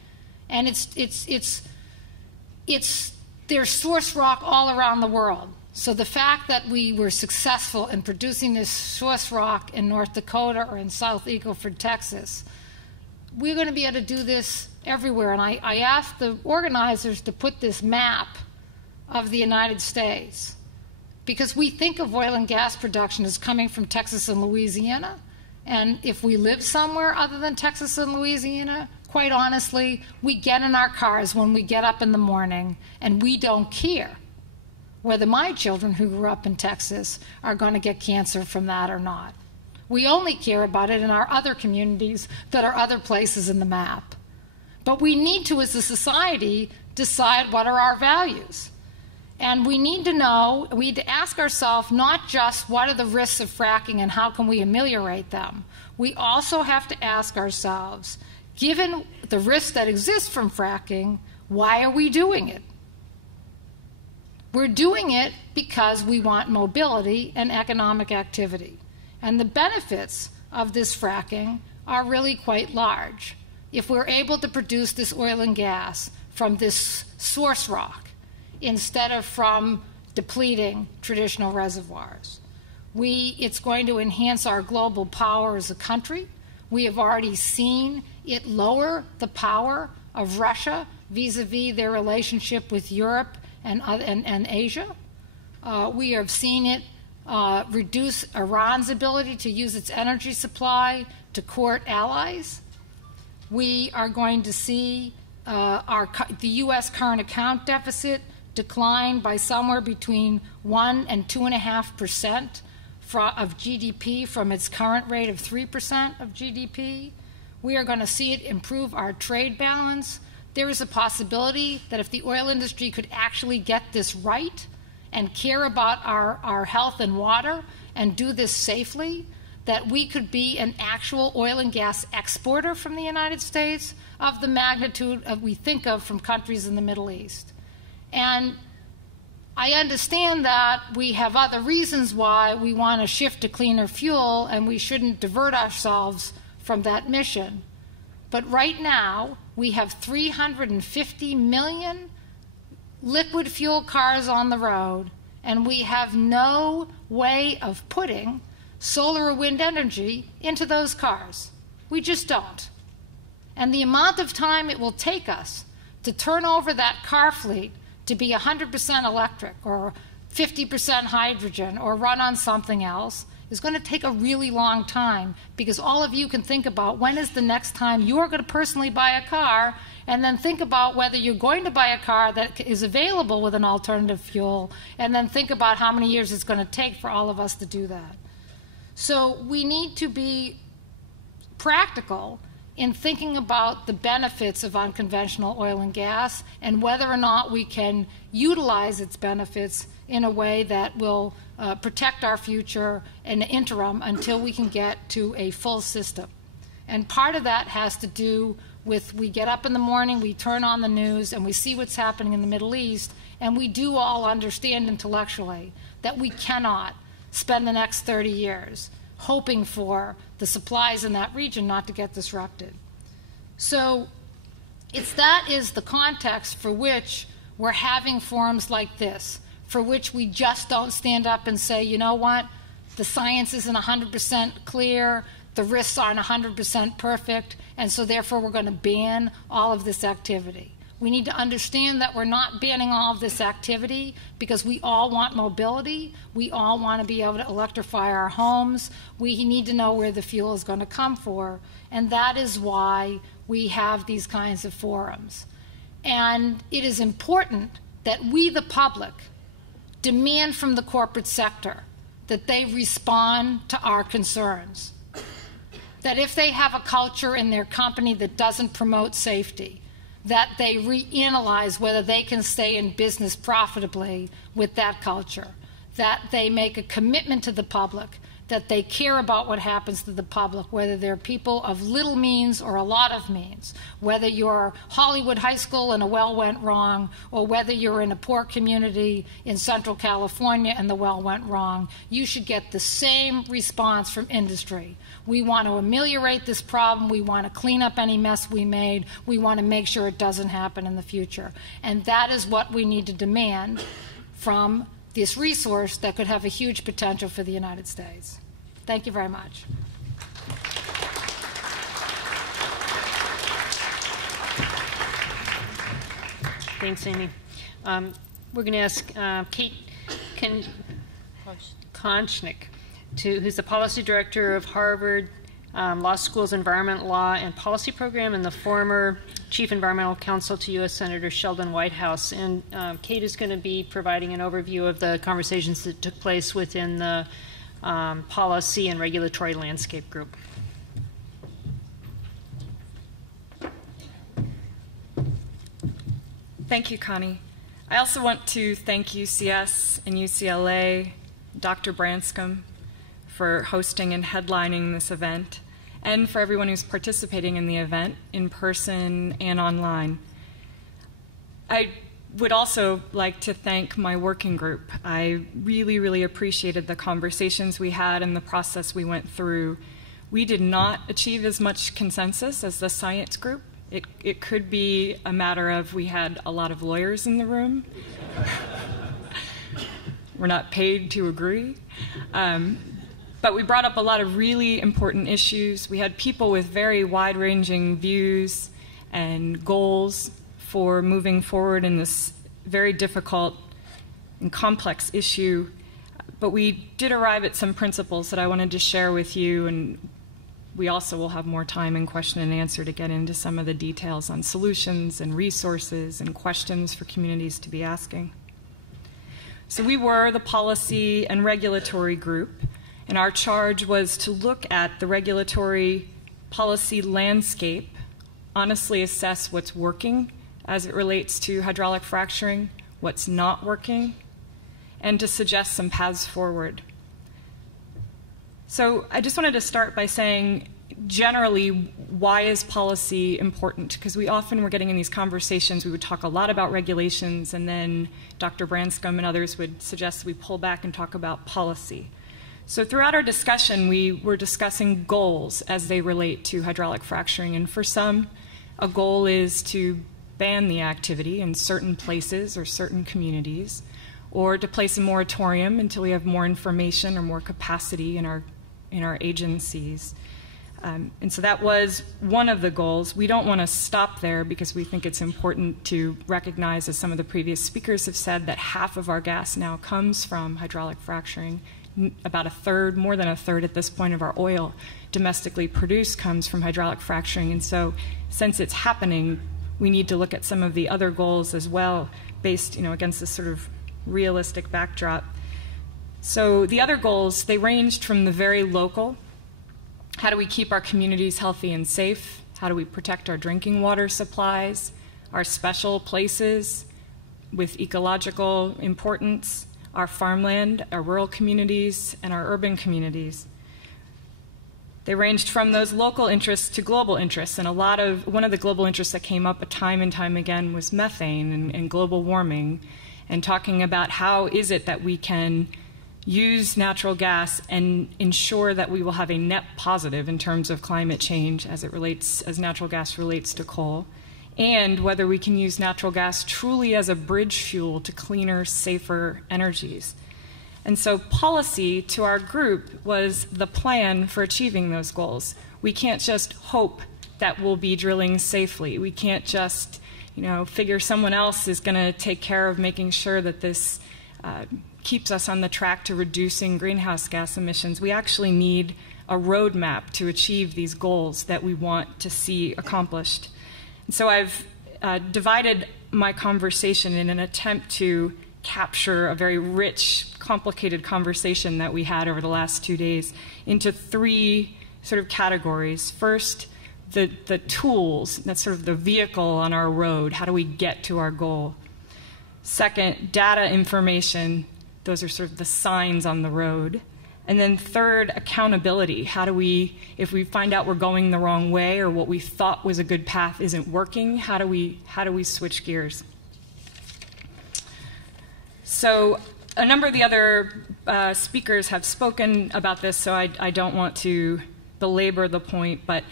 And there's source rock all around the world. So the fact that we were successful in producing this source rock in North Dakota or in South Eagle Ford, Texas, we're going to be able to do this everywhere. And I asked the organizers to put this map of the United States, because we think of oil and gas production as coming from Texas and Louisiana. And if we live somewhere other than Texas and Louisiana, quite honestly, we get in our cars when we get up in the morning and we don't care whether my children who grew up in Texas are going to get cancer from that or not. We only care about it in our other communities that are other places in the map. But we need to, as a society, decide what are our values. And we need to know, we need to ask ourselves not just what are the risks of fracking and how can we ameliorate them. We also have to ask ourselves, given the risks that exist from fracking, why are we doing it? We're doing it because we want mobility and economic activity. And the benefits of this fracking are really quite large. If we're able to produce this oil and gas from this source rock instead of from depleting traditional reservoirs, it's going to enhance our global power as a country. We have already seen it lower the power of Russia vis-a-vis their relationship with Europe and Asia. We have seen it reduce Iran's ability to use its energy supply to court allies. We are going to see the U.S. current account deficit decline by somewhere between 1 and 2.5% of GDP from its current rate of 3% of GDP. We are going to see it improve our trade balance. There is a possibility that if the oil industry could actually get this right and care about our health and water and do this safely, that we could be an actual oil and gas exporter from the United States of the magnitude we think of from countries in the Middle East. And I understand that we have other reasons why we want to shift to cleaner fuel and we shouldn't divert ourselves from that mission. But right now, we have 350 million liquid fuel cars on the road, and we have no way of putting solar or wind energy into those cars. We just don't. And the amount of time it will take us to turn over that car fleet to be 100% electric or 50% hydrogen or run on something else is going to take a really long time, because all of you can think about when is the next time you're going to personally buy a car, and then think about whether you're going to buy a car that is available with an alternative fuel, and then think about how many years it's going to take for all of us to do that. So we need to be practical in thinking about the benefits of unconventional oil and gas and whether or not we can utilize its benefits in a way that will protect our future in the interim until we can get to a full system. And part of that has to do with, we get up in the morning, we turn on the news, and we see what's happening in the Middle East, and we do all understand intellectually that we cannot spend the next 30 years hoping for the supplies in that region not to get disrupted. So that is the context for which we're having forums like this, for which we just don't stand up and say, you know what, the science isn't 100% clear, the risks aren't 100% perfect, and so therefore we're going to ban all of this activity. We need to understand that we're not banning all of this activity because we all want mobility. We all want to be able to electrify our homes. We need to know where the fuel is going to come from, and that is why we have these kinds of forums. And it is important that we, the public, demand from the corporate sector that they respond to our concerns. That if they have a culture in their company that doesn't promote safety, that they reanalyze whether they can stay in business profitably with that culture, that they make a commitment to the public, that they care about what happens to the public, whether they're people of little means or a lot of means, whether you're Hollywood High School and a well went wrong, or whether you're in a poor community in Central California and the well went wrong, you should get the same response from industry. We want to ameliorate this problem. We want to clean up any mess we made. We want to make sure it doesn't happen in the future. And that is what we need to demand from this resource that could have a huge potential for the United States. Thank you very much. Thanks, Amy. We're going to ask Kate Konchnik, who's the policy director of Harvard Law School's Environment Law and Policy Program and the former Chief Environmental Counsel to U.S. Senator Sheldon Whitehouse. And Kate is going to be providing an overview of the conversations that took place within the Policy and Regulatory Landscape Group. Thank you, Connie. I also want to thank UCS and UCLA, Dr. Branscomb, for hosting and headlining this event, and for everyone who's participating in the event, in person and online. I would also like to thank my working group. I really, really appreciated the conversations we had and the process we went through. We did not achieve as much consensus as the science group. It could be a matter of we had a lot of lawyers in the room. We're not paid to agree. But we brought up a lot of really important issues. We had people with very wide-ranging views and goals for moving forward in this very difficult and complex issue. But we did arrive at some principles that I wanted to share with you, and we also will have more time in question and answer to get into some of the details on solutions and resources and questions for communities to be asking. So we were the policy and regulatory group, and our charge was to look at the regulatory policy landscape, honestly assess what's working as it relates to hydraulic fracturing, what's not working, and to suggest some paths forward. So I just wanted to start by saying, generally, why is policy important? Because we often were getting in these conversations, we would talk a lot about regulations, and then Dr. Branscomb and others would suggest we pull back and talk about policy. So throughout our discussion, we were discussing goals as they relate to hydraulic fracturing. And for some, a goal is to ban the activity in certain places or certain communities, or to place a moratorium until we have more information or more capacity in our agencies. And so that was one of the goals. We don't want to stop there because we think it's important to recognize, as some of the previous speakers have said, that half of our gas now comes from hydraulic fracturing. About a third, more than a third at this point, of our oil domestically produced comes from hydraulic fracturing. And so since it's happening, we need to look at some of the other goals as well, based against this sort of realistic backdrop. So the other goals, they ranged from the very local. How do we keep our communities healthy and safe? How do we protect our drinking water supplies, our special places with ecological importance, our farmland, our rural communities, and our urban communities? They ranged from those local interests to global interests, and one of the global interests that came up time and time again was methane and global warming, and talking about how is it that we can use natural gas and ensure that we will have a net positive in terms of climate change as natural gas relates to coal, and whether we can use natural gas truly as a bridge fuel to cleaner, safer energies. And so policy to our group was the plan for achieving those goals. We can't just hope that we'll be drilling safely. We can't just figure someone else is going to take care of making sure that this keeps us on the track to reducing greenhouse gas emissions. We actually need a roadmap to achieve these goals that we want to see accomplished. And so I've divided my conversation in an attempt to capture a very rich, complicated conversation that we had over the last 2 days into 3 sort of categories. First, the tools, that's sort of the vehicle on our road. How do we get to our goal? Second, data information. Those are sort of the signs on the road. And then third, accountability. How do we, if we find out we're going the wrong way or what we thought was a good path isn't working, how do we switch gears? So a number of the other speakers have spoken about this, so I don't want to belabor the point, but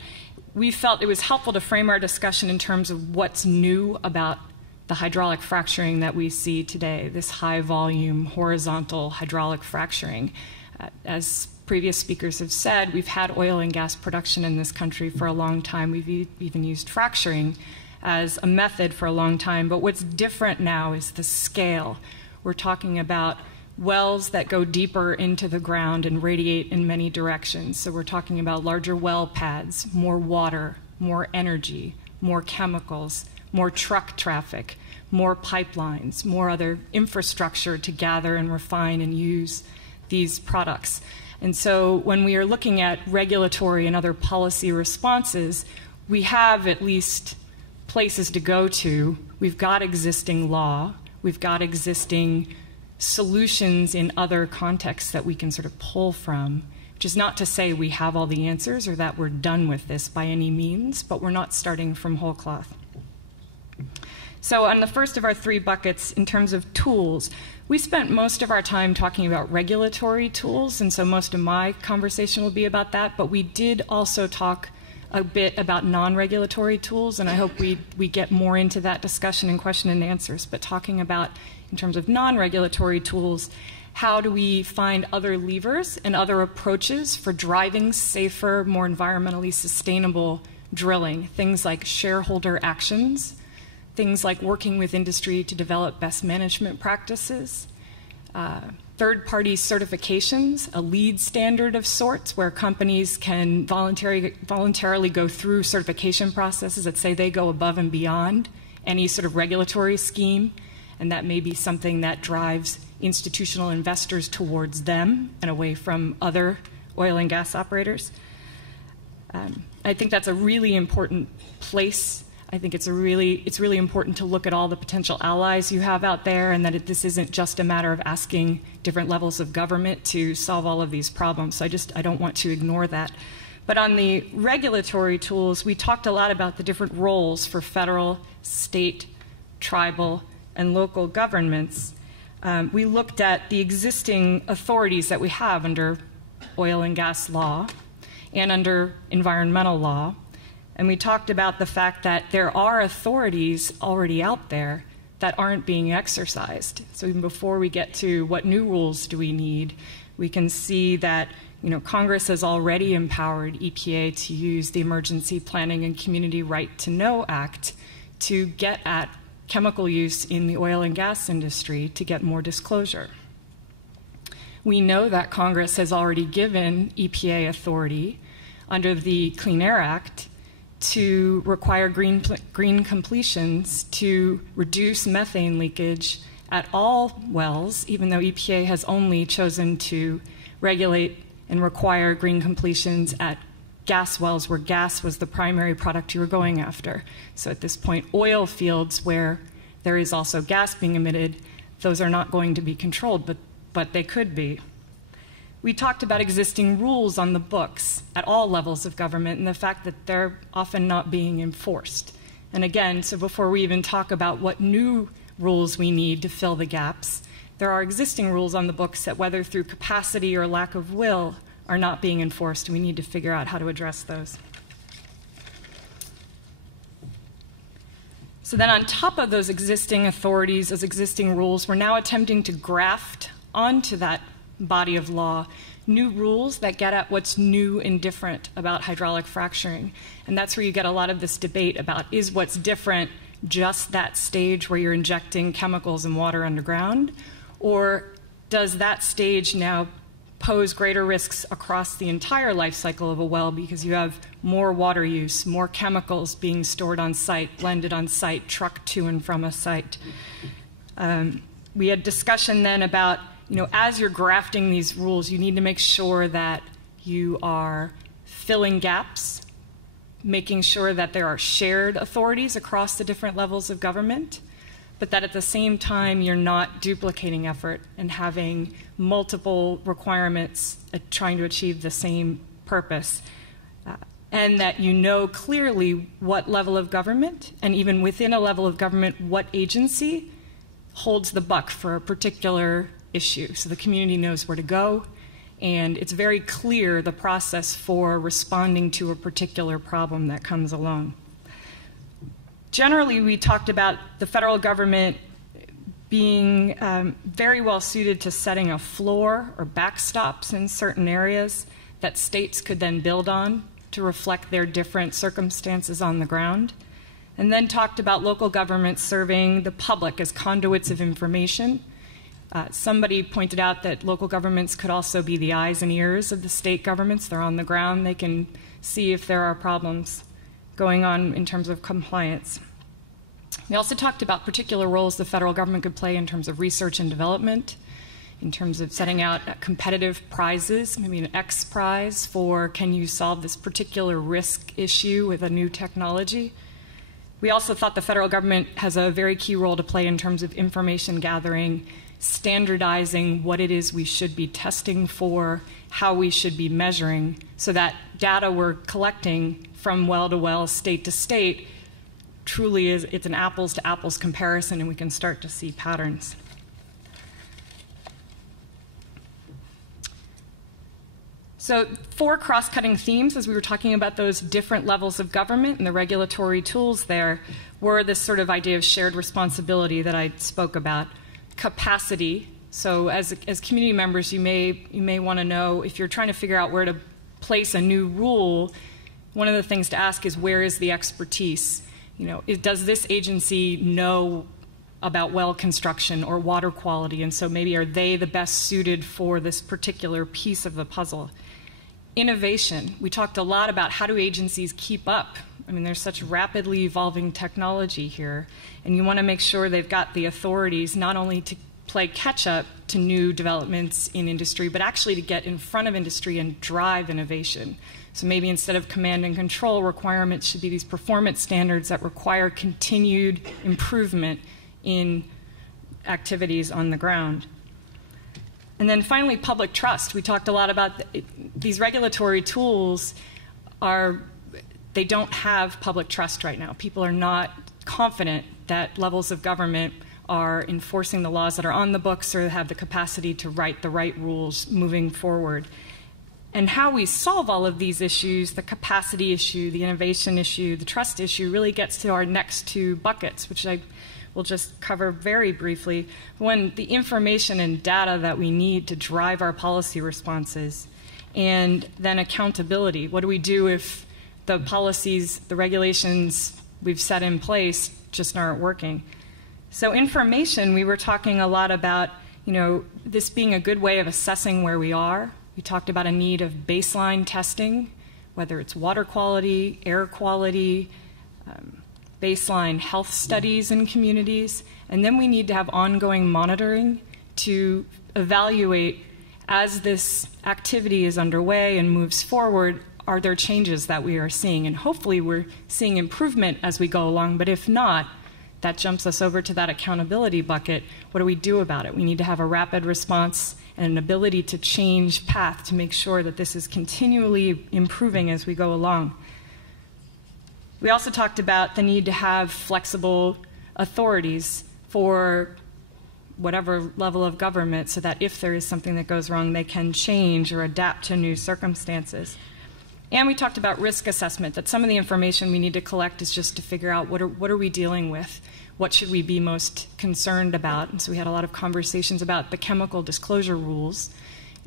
we felt it was helpful to frame our discussion in terms of what's new about the hydraulic fracturing that we see today, this high volume, horizontal hydraulic fracturing. As previous speakers have said, we've had oil and gas production in this country for a long time. We've even used fracturing as a method for a long time, but what's different now is the scale. We're talking about wells that go deeper into the ground and radiate in many directions. So we're talking about larger well pads, more water, more energy, more chemicals, more truck traffic, more pipelines, more other infrastructure to gather and refine and use these products. And so when we are looking at regulatory and other policy responses, we have at least places to go to. We've got existing law. We've got existing solutions in other contexts that we can sort of pull from, which is not to say we have all the answers or that we're done with this by any means, but we're not starting from whole cloth. So on the first of our 3 buckets, in terms of tools, we spent most of our time talking about regulatory tools, and so most of my conversation will be about that, but we did also talk a bit about non-regulatory tools, and I hope we get more into that discussion in question and answers, but talking about, in terms of non-regulatory tools, how do we find other levers and other approaches for driving safer, more environmentally sustainable drilling, things like shareholder actions, things like working with industry to develop best management practices, third-party certifications, a lead standard of sorts where companies can voluntarily go through certification processes that say they go above and beyond any sort of regulatory scheme, and that may be something that drives institutional investors towards them and away from other oil and gas operators. I think that's a really important place. I think it's really important to look at all the potential allies you have out there, and that this isn't just a matter of asking different levels of government to solve all of these problems. So I don't want to ignore that. But on the regulatory tools, we talked a lot about the different roles for federal, state, tribal, and local governments. We looked at the existing authorities that we have under oil and gas law and under environmental law. And we talked about the fact that there are authorities already out there that aren't being exercised. So even before we get to what new rules do we need, we can see that Congress has already empowered EPA to use the Emergency Planning and Community Right to Know Act to get at chemical use in the oil and gas industry to get more disclosure. We know that Congress has already given EPA authority under the Clean Air Act to require green completions to reduce methane leakage at all wells, even though EPA has only chosen to regulate and require green completions at gas wells where gas was the primary product you were going after. So at this point, oil fields where there is also gas being emitted, those are not going to be controlled, but they could be. We talked about existing rules on the books at all levels of government and the fact that they're often not being enforced. And again, so before we even talk about what new rules we need to fill the gaps, there are existing rules on the books that, whether through capacity or lack of will, are not being enforced, and we need to figure out how to address those. So then on top of those existing authorities, those existing rules, we're now attempting to graft onto that body of law new rules that get at what's new and different about hydraulic fracturing. And that's where you get a lot of this debate about, is what's different just that stage where you're injecting chemicals and water underground? Or does that stage now pose greater risks across the entire life cycle of a well because you have more water use, more chemicals being stored on site, blended on site, trucked to and from a site? We had discussion then about, as you're grafting these rules, you need to make sure that you are filling gaps, making sure that there are shared authorities across the different levels of government, but that at the same time you're not duplicating effort and having multiple requirements trying to achieve the same purpose. And that you know clearly what level of government, and even within a level of government, what agency holds the buck for a particular issue. So the community knows where to go, and it's very clear the process for responding to a particular problem that comes along. Generally, we talked about the federal government being very well suited to setting a floor or backstops in certain areas that states could then build on to reflect their different circumstances on the ground. And then talked about local governments serving the public as conduits of information. Somebody pointed out that local governments could also be the eyes and ears of the state governments. They're on the ground. They can see if there are problems going on in terms of compliance. We also talked about particular roles the federal government could play in terms of research and development, in terms of setting out competitive prizes, maybe an X prize for can you solve this particular risk issue with a new technology. We also thought the federal government has a very key role to play in terms of information gathering, standardizing what it is we should be testing for, how we should be measuring, so that data we're collecting from well to well, state to state, truly is, it's an apples to apples comparison, and we can start to see patterns. So 4 cross-cutting themes, as we were talking about those different levels of government and the regulatory tools there, were this sort of idea of shared responsibility that I spoke about. Capacity. So as community members, you may want to know, if you're trying to figure out where to place a new rule, one of the things to ask is, where is the expertise? Does this agency know about well construction or water quality, and so maybe are they the best suited for this particular piece of the puzzle? Innovation. We talked a lot about how do agencies keep up. I mean, there's such rapidly evolving technology here, and you want to make sure they've got the authorities not only to play catch-up to new developments in industry, but actually to get in front of industry and drive innovation. So maybe instead of command and control requirements should be these performance standards that require continued improvement in activities on the ground. And then finally, public trust. We talked a lot about these regulatory tools they don't have public trust right now. People are not confident that levels of government are enforcing the laws that are on the books or have the capacity to write the right rules moving forward. And how we solve all of these issues, the capacity issue, the innovation issue, the trust issue, really gets to our next two buckets, which I will just cover very briefly. One, the information and data that we need to drive our policy responses, and then accountability. What do we do if the policies, the regulations we've set in place just aren't working? So information, we were talking a lot about, this being a good way of assessing where we are. We talked about a need of baseline testing, whether it's water quality, air quality, baseline health studies in communities, and then we need to have ongoing monitoring to evaluate as this activity is underway and moves forward, are there changes that we are seeing? And hopefully we're seeing improvement as we go along, but if not, that jumps us over to that accountability bucket. What do we do about it? We need to have a rapid response and an ability to change path to make sure that this is continually improving as we go along. We also talked about the need to have flexible authorities for whatever level of government so that if there is something that goes wrong, they can change or adapt to new circumstances. And we talked about risk assessment, that some of the information we need to collect is just to figure out what are we dealing with? What should we be most concerned about? And so we had a lot of conversations about the chemical disclosure rules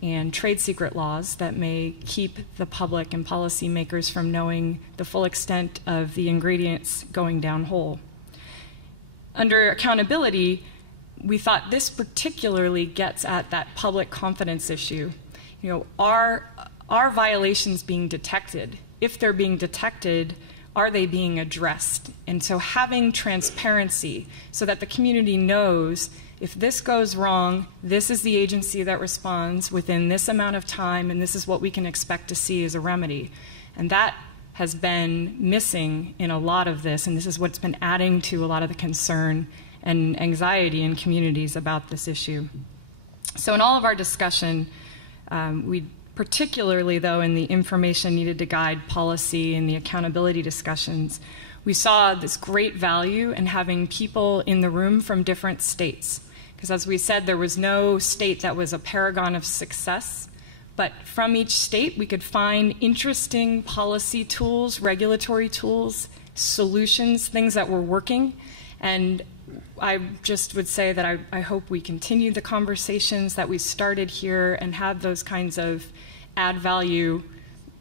and trade secret laws that may keep the public and policymakers from knowing the full extent of the ingredients going down whole. Under accountability, we thought this particularly gets at that public confidence issue. Are violations being detected? If they're being detected, are they being addressed? And so having transparency so that the community knows if this goes wrong, this is the agency that responds within this amount of time, and this is what we can expect to see as a remedy. And that has been missing in a lot of this, and this is what's been adding to a lot of the concern and anxiety in communities about this issue. So in all of our discussion, we particularly, though, in the information needed to guide policy and the accountability discussions, we saw this great value in having people in the room from different states. Because as we said, there was no state that was a paragon of success, but from each state we could find interesting policy tools, regulatory tools, solutions, things that were working. And I just would say that I hope we continue the conversations that we started here and have those kinds of add value,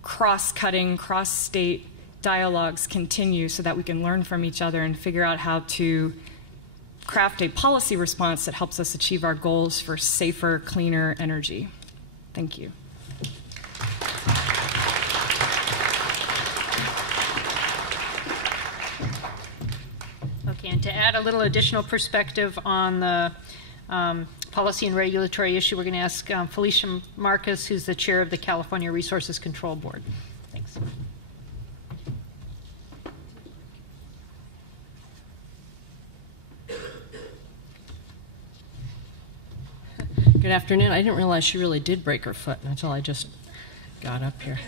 cross-cutting, cross-state dialogues continue so that we can learn from each other and figure out how to craft a policy response that helps us achieve our goals for safer, cleaner energy. Thank you. Okay, and to add a little additional perspective on the policy and regulatory issue, we're going to ask Felicia Marcus, who's the chair of the California Resources Control Board. Thanks. Good afternoon. I didn't realize she really did break her foot until I just got up here.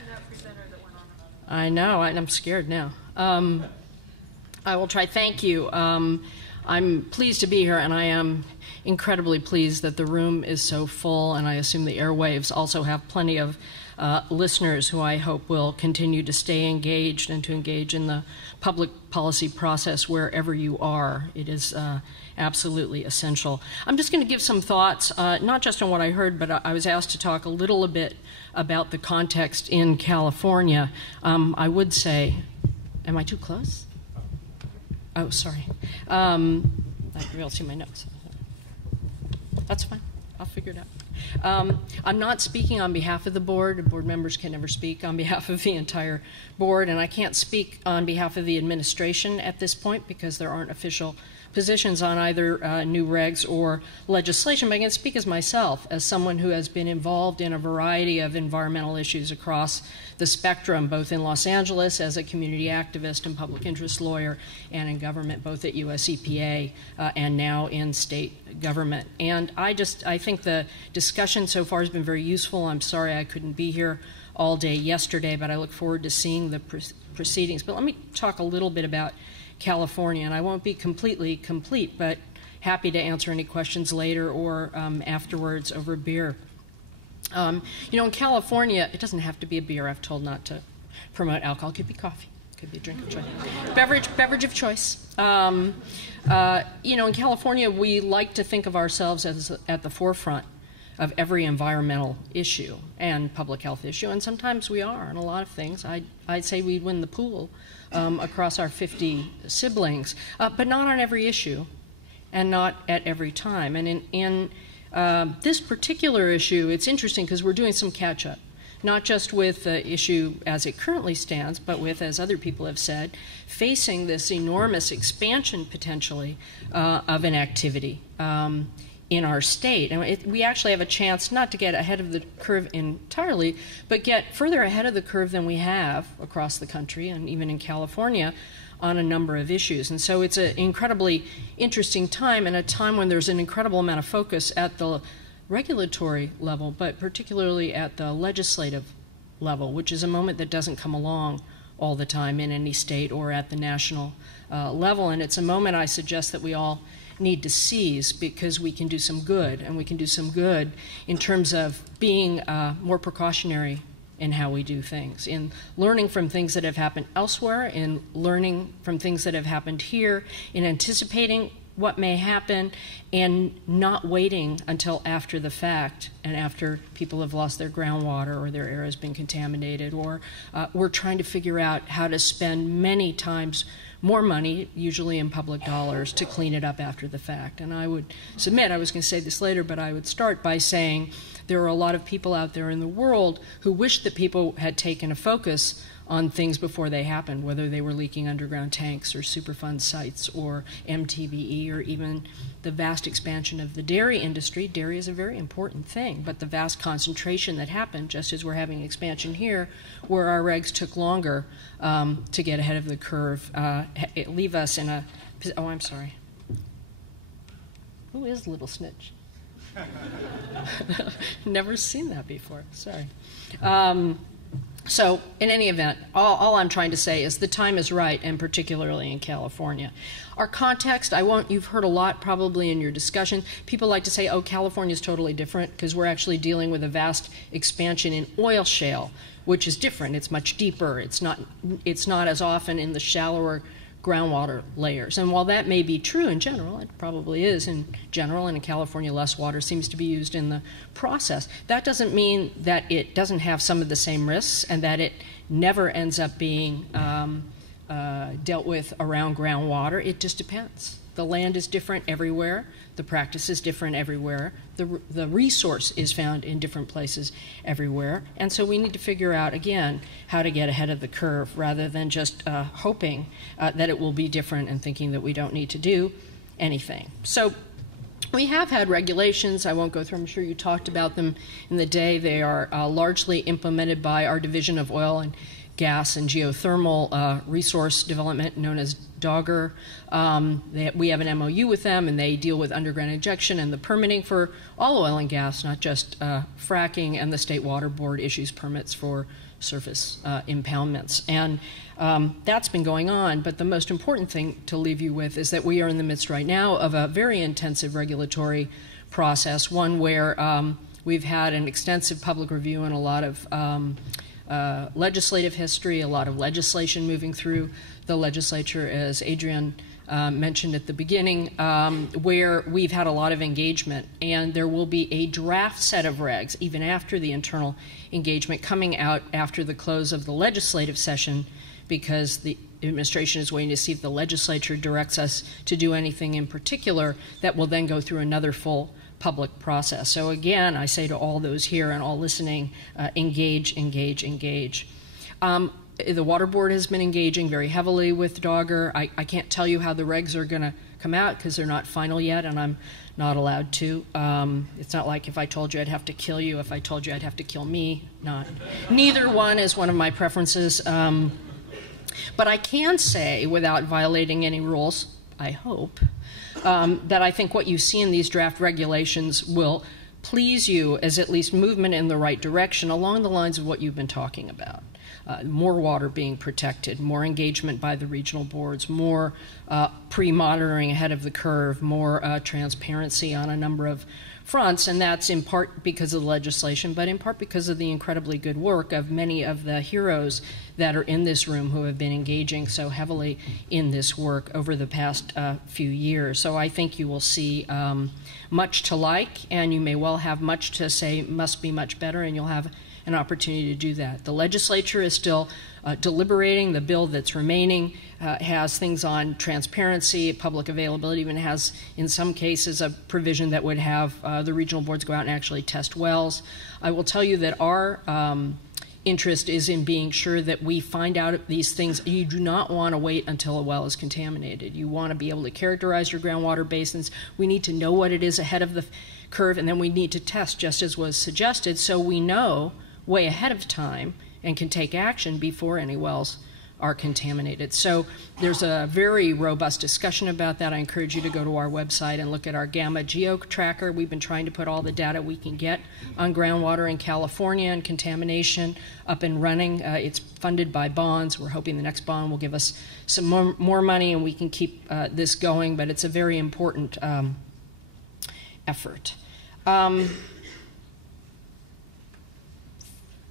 I know, and I'm scared now. I will try. Thank you. I'm pleased to be here, and I am incredibly pleased that the room is so full, and I assume the airwaves also have plenty of listeners who I hope will continue to stay engaged and to engage in the public policy process wherever you are. It is absolutely essential. I'm just going to give some thoughts, not just on what I heard, but I was asked to talk a little bit about the context in California. I would say, am I too close? Oh, sorry. I didn't really see my notes. That's fine. I'll figure it out. I'm not speaking on behalf of the board. Board members can never speak on behalf of the entire board, and I can't speak on behalf of the administration at this point because there aren't official positions on either new regs or legislation, but I can speak as myself, as someone who has been involved in a variety of environmental issues across the spectrum, both in Los Angeles as a community activist and public interest lawyer, and in government, both at US EPA and now in state government. And I think the discussion so far has been very useful. I'm sorry I couldn't be here all day yesterday, but I look forward to seeing the proceedings. But let me talk a little bit about California, and I won't be completely complete, but happy to answer any questions later or afterwards over beer. You know, in California, it doesn't have to be a beer. I've told not to promote alcohol. It could be coffee. It could be a drink of choice. Beverage of choice. You know, in California, we like to think of ourselves as at the forefront of every environmental issue and public health issue, and sometimes we are on a lot of things. I'd say we'd win the pool across our 50 siblings, but not on every issue and not at every time. And in this particular issue, it's interesting because we're doing some catch-up, not just with the issue as it currently stands, but with, as other people have said, facing this enormous expansion potentially of an activity in our state. And we actually have a chance not to get ahead of the curve entirely, but get further ahead of the curve than we have across the country and even in California on a number of issues. And so it's an incredibly interesting time, and a time when there's an incredible amount of focus at the regulatory level, but particularly at the legislative level, which is a moment that doesn't come along all the time in any state or at the national level. And it's a moment I suggest that we all need to seize, because we can do some good, and we can do some good in terms of being more precautionary in how we do things, in learning from things that have happened elsewhere, in learning from things that have happened here, in anticipating what may happen, and not waiting until after the fact and after people have lost their groundwater or their air has been contaminated, or we're trying to figure out how to spend many times more money, usually in public dollars, to clean it up after the fact. And I would submit, I was going to say this later, but I would start by saying there are a lot of people out there in the world who wish that people had taken a focus on things before they happened, whether they were leaking underground tanks or Superfund sites or MTBE, or even the vast expansion of the dairy industry. Dairy is a very important thing, but the vast concentration that happened, just as we're having expansion here, where our regs took longer to get ahead of the curve, it leave us in a, oh, I'm sorry. Who is Little Snitch? Never seen that before, sorry. So in any event, all I'm trying to say is the time is right, and particularly in California. Our context, you've heard a lot probably in your discussion. People like to say, oh, California is totally different because we're actually dealing with a vast expansion in oil shale, which is different. It's much deeper. It's not as often in the shallower groundwater layers. And while that may be true in general, it probably is in general, and in California less water seems to be used in the process, that doesn't mean that it doesn't have some of the same risks and that it never ends up being dealt with around groundwater. It just depends. The land is different everywhere. The practice is different everywhere. The resource is found in different places everywhere. And so we need to figure out, again, how to get ahead of the curve rather than just hoping that it will be different and thinking that we don't need to do anything. So we have had regulations. I won't go through them. I'm sure you talked about them in the day. They are largely implemented by our Division of Oil and Gas and Geothermal Resource Development, known as DOGGR. We have an MOU with them, and they deal with underground injection and the permitting for all oil and gas, not just fracking, and the State Water Board issues permits for surface impoundments. And that's been going on, but the most important thing to leave you with is that we are in the midst right now of a very intensive regulatory process, one where we've had an extensive public review and a lot of legislative history, a lot of legislation moving through the legislature, as Adrian mentioned at the beginning, where we've had a lot of engagement. And there will be a draft set of regs, even after the internal engagement, coming out after the close of the legislative session, because the administration is waiting to see if the legislature directs us to do anything in particular that will then go through another full public process. So again, I say to all those here and all listening, engage, engage, engage. The Water Board has been engaging very heavily with DOGGR. I can't tell you how the regs are going to come out because they're not final yet, and I'm not allowed to. It's not like if I told you I'd have to kill you, if I told you I'd have to kill me. Neither one is one of my preferences. But I can say, without violating any rules, I hope, that I think what you see in these draft regulations will please you as at least movement in the right direction along the lines of what you've been talking about. more water being protected, more engagement by the regional boards, more pre-monitoring ahead of the curve, more transparency on a number of fronts, and that's in part because of the legislation, but in part because of the incredibly good work of many of the heroes that are in this room who have been engaging so heavily in this work over the past few years. So I think you will see much to like, and you may well have much to say must be much better, and you'll have an opportunity to do that. The legislature is still deliberating. The bill that's remaining has things on transparency, public availability, even has, in some cases, a provision that would have the regional boards go out and actually test wells. I will tell you that our interest is in being sure that we find out these things. You do not want to wait until a well is contaminated. You want to be able to characterize your groundwater basins. We need to know what it is ahead of the curve, and then we need to test, just as was suggested, so we know way ahead of time and can take action before any wells are contaminated. So there's a very robust discussion about that. I encourage you to go to our website and look at our Gamma Geo Tracker. We've been trying to put all the data we can get on groundwater in California and contamination up and running. It's funded by bonds. We're hoping the next bond will give us some more money and we can keep this going, but it's a very important effort.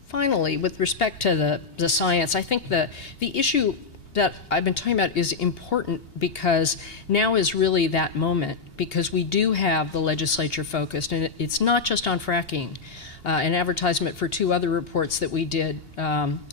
Finally, with respect to the science, I think the issue that I've been talking about is important because now is really that moment, because we do have the legislature focused, and it's not just on fracking. An advertisement for 2 other reports that we did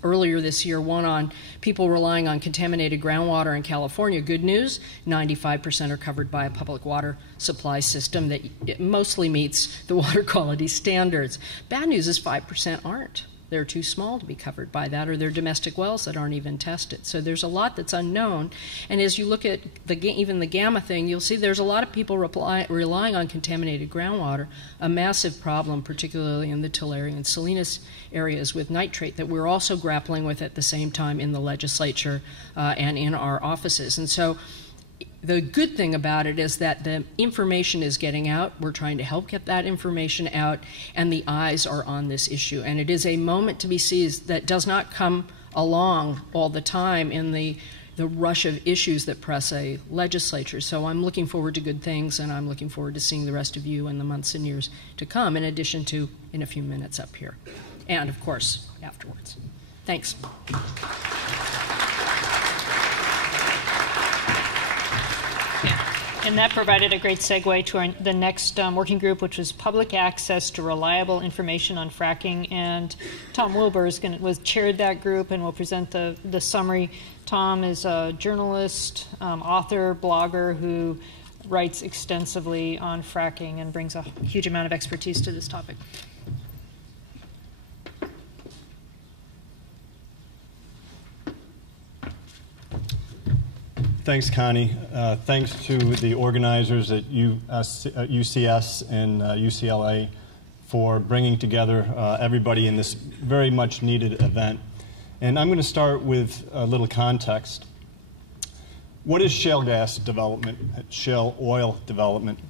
earlier this year, one on people relying on contaminated groundwater in California. Good news, 95% are covered by a public water supply system that mostly meets the water quality standards. Bad news is 5% aren't. They're too small to be covered by that, or they're domestic wells that aren't even tested. So there's a lot that's unknown. And as you look at even the Gamma thing, you'll see there's a lot of people relying on contaminated groundwater, a massive problem, particularly in the Tulare and Salinas areas with nitrate, that we're also grappling with at the same time in the legislature and in our offices. And so the good thing about it is that the information is getting out. We're trying to help get that information out, and the eyes are on this issue. And it is a moment to be seized that does not come along all the time in the rush of issues that press a legislature. So I'm looking forward to good things, and I'm looking forward to seeing the rest of you in the months and years to come, in addition to in a few minutes up here. And, of course, afterwards. Thanks. And that provided a great segue to the next working group, which was public access to reliable information on fracking. And Tom Wilbur chaired that group and will present the summary. Tom is a journalist, author, blogger who writes extensively on fracking and brings a huge amount of expertise to this topic. Thanks, Connie. Thanks to the organizers at UCS and UCLA for bringing together everybody in this very much needed event. And I'm going to start with a little context. What is shale gas development, shale oil development,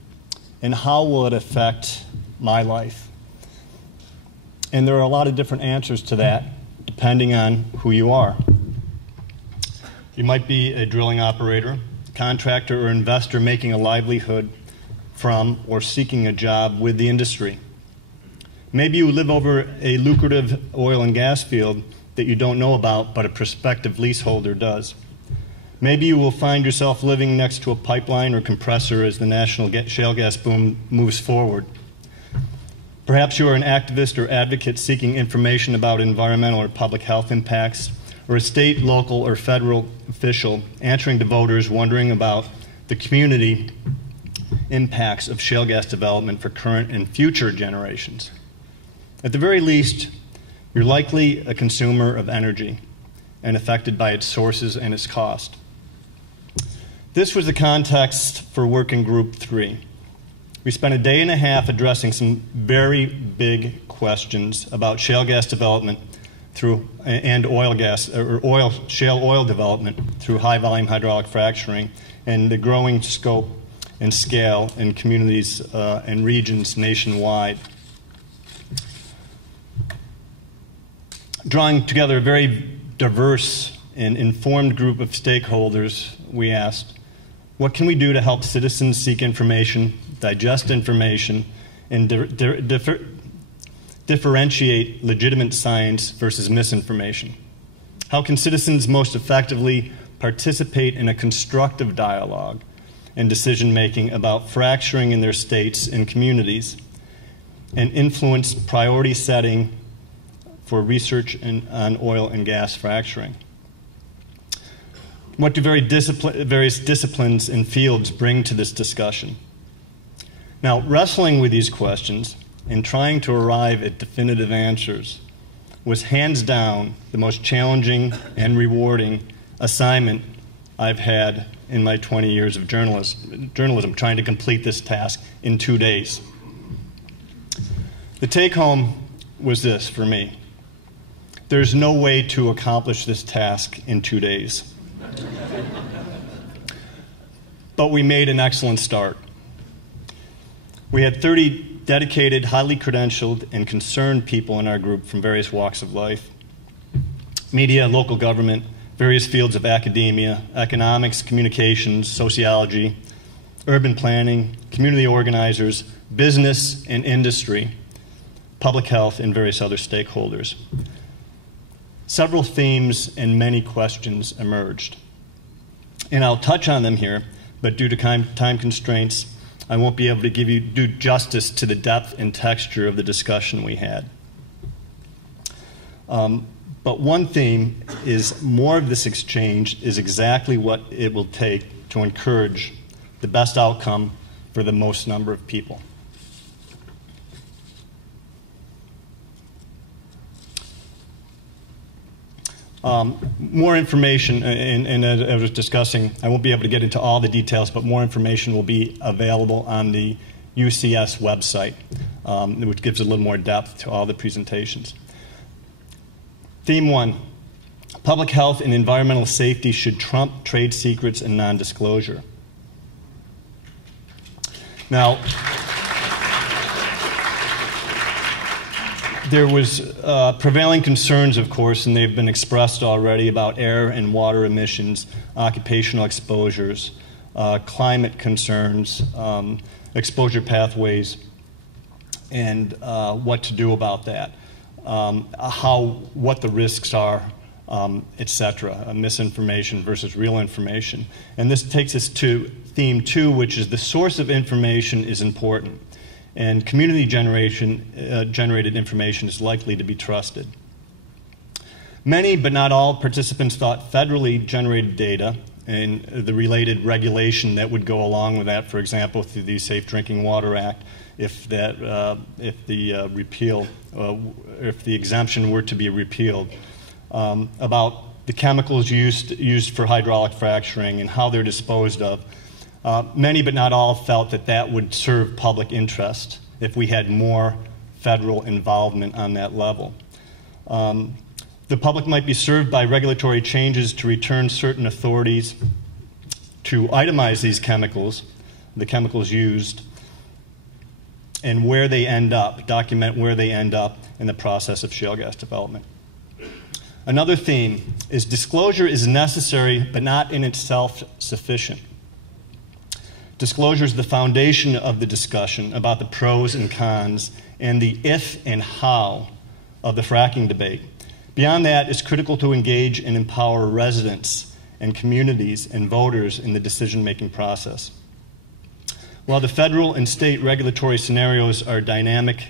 and how will it affect my life? And there are a lot of different answers to that, depending on who you are. You might be a drilling operator, contractor, or investor making a livelihood from or seeking a job with the industry. Maybe you live over a lucrative oil and gas field that you don't know about, but a prospective leaseholder does. Maybe you will find yourself living next to a pipeline or compressor as the national shale gas boom moves forward. Perhaps you are an activist or advocate seeking information about environmental or public health impacts, or a state, local, or federal official answering to voters wondering about the community impacts of shale gas development for current and future generations. At the very least, you're likely a consumer of energy and affected by its sources and its cost. This was the context for Working Group 3. We spent a day and a half addressing some very big questions about shale gas development and shale oil development through high-volume hydraulic fracturing and the growing scope and scale in communities and regions nationwide. Drawing together a very diverse and informed group of stakeholders, we asked, what can we do to help citizens seek information, digest information, and differentiate legitimate science versus misinformation? How can citizens most effectively participate in a constructive dialogue and decision-making about fracturing in their states and communities, and influence priority setting for research on oil and gas fracturing? What do various disciplines and fields bring to this discussion? Now, wrestling with these questions and trying to arrive at definitive answers was hands down the most challenging and rewarding assignment I've had in my 20 years of journalism, trying to complete this task in 2 days. The take-home was this for me: there's no way to accomplish this task in 2 days. But we made an excellent start. We had 30 dedicated, highly credentialed, and concerned people in our group from various walks of life: media, local government, various fields of academia, economics, communications, sociology, urban planning, community organizers, business and industry, public health, and various other stakeholders. Several themes and many questions emerged. And I'll touch on them here, but due to time constraints, I won't be able to do justice to the depth and texture of the discussion we had. But one theme is more of this exchange is exactly what it will take to encourage the best outcome for the most number of people. More information, and as I was discussing, I won't be able to get into all the details, but more information will be available on the UCS website, which gives a little more depth to all the presentations. Theme 1, public health and environmental safety should trump trade secrets and non-disclosure. Now, there was prevailing concerns, of course, and they've been expressed already, about air and water emissions, occupational exposures, climate concerns, exposure pathways, and what to do about that, what the risks are, etc., misinformation versus real information. And this takes us to theme 2, which is the source of information is important, and community generated information is likely to be trusted. Many, but not all, participants thought federally generated data and the related regulation that would go along with that, for example, through the Safe Drinking Water Act, if the exemption were to be repealed, about the chemicals used for hydraulic fracturing and how they're disposed of. Many, but not all, felt that that would serve public interest if we had more federal involvement on that level. The public might be served by regulatory changes to return certain authorities to itemize these chemicals, the chemicals used, and where they end up, document where they end up in the process of shale gas development. Another theme is disclosure is necessary, but not in itself sufficient. Disclosure is the foundation of the discussion about the pros and cons and the if and how of the fracking debate. Beyond that, it's critical to engage and empower residents and communities and voters in the decision-making process. While the federal and state regulatory scenarios are dynamic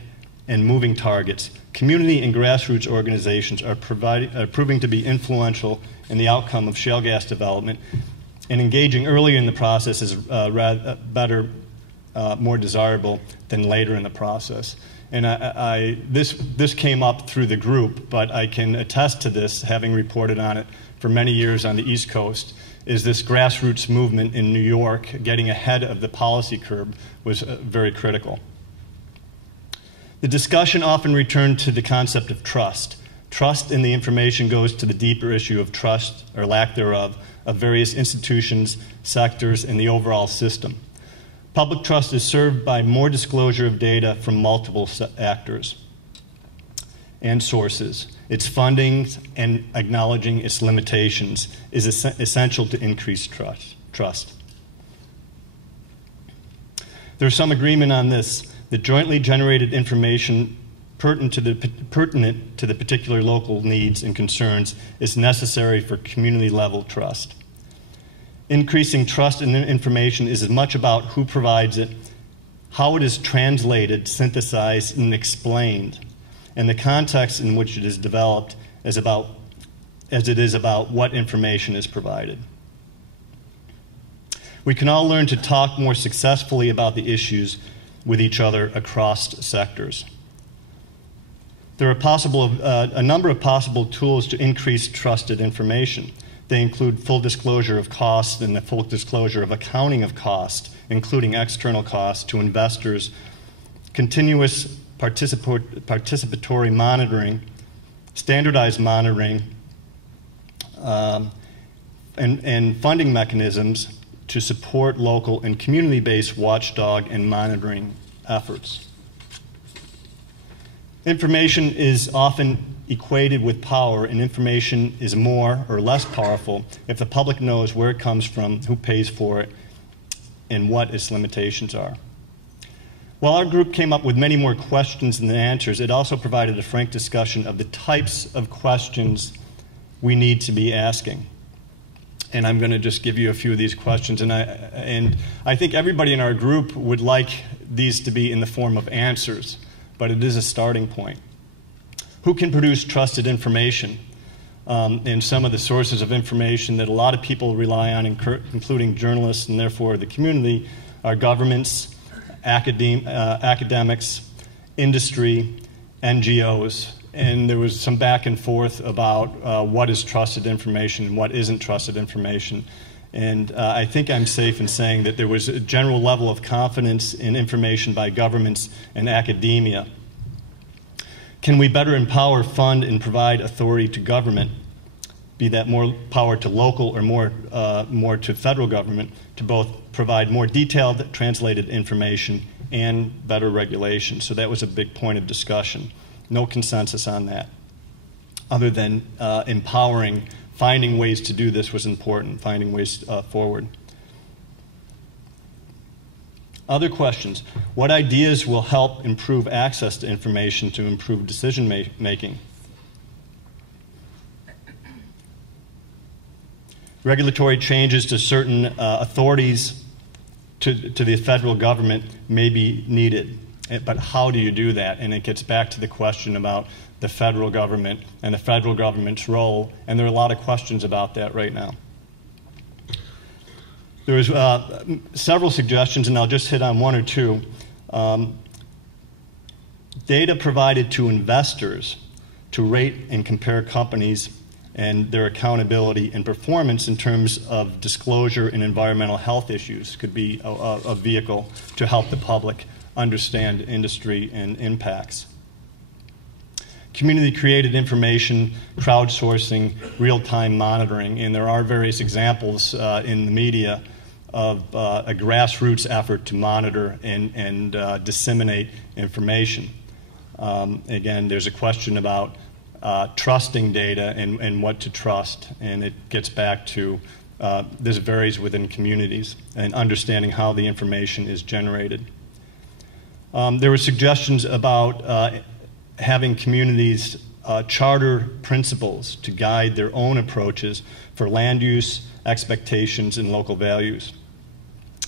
and moving targets, community and grassroots organizations are proving to be influential in the outcome of shale gas development, and engaging early in the process is more desirable than later in the process. And this came up through the group, but I can attest to this, having reported on it for many years on the East Coast, is this grassroots movement in New York getting ahead of the policy curve was very critical. The discussion often returned to the concept of trust. Trust in the information goes to the deeper issue of trust, or lack thereof, of various institutions, sectors, and the overall system. Public trust is served by more disclosure of data from multiple actors and sources, its funding, and acknowledging its limitations is essential to increase trust. There's some agreement on this. The jointly generated information pertinent to the particular local needs and concerns is necessary for community-level trust. Increasing trust in information is as much about who provides it, how it is translated, synthesized, and explained, and the context in which it is developed as it is about what information is provided. We can all learn to talk more successfully about the issues with each other across sectors. There are a number of possible tools to increase trusted information. They include full disclosure of costs and the full disclosure of accounting of cost, including external costs to investors, continuous participatory monitoring, standardized monitoring, and funding mechanisms to support local and community-based watchdog and monitoring efforts. Information is often equated with power, and information is more or less powerful if the public knows where it comes from, who pays for it, and what its limitations are. While our group came up with many more questions than answers, it also provided a frank discussion of the types of questions we need to be asking. And I'm going to just give you a few of these questions. And I think everybody in our group would like these to be in the form of answers, but it is a starting point. Who can produce trusted information? And some of the sources of information that a lot of people rely on, including journalists and therefore the community, are governments, academics, industry, NGOs. And there was some back and forth about what is trusted information and what isn't trusted information. And I think I'm safe in saying that there was a general level of confidence in information by governments and academia. Can we better empower, fund, and provide authority to government, be that more power to local or more to federal government, to both provide more detailed translated information and better regulation? So that was a big point of discussion. No consensus on that, other than empowering. Finding ways to do this was important, finding ways forward. Other questions. What ideas will help improve access to information to improve decision making? Regulatory changes to certain authorities to the federal government may be needed. But how do you do that? And it gets back to the question about the federal government and the federal government's role, and there are a lot of questions about that right now. There was several suggestions, and I'll just hit on one or two. Data provided to investors to rate and compare companies and their accountability and performance in terms of disclosure and environmental health issues could be a vehicle to help the public understand industry and impacts. Community-created information, crowdsourcing, real-time monitoring, and there are various examples in the media of a grassroots effort to monitor and disseminate information. Again, there's a question about trusting data and what to trust, and it gets back to this varies within communities and understanding how the information is generated. There were suggestions about having communities charter principles to guide their own approaches for land use, expectations, and local values.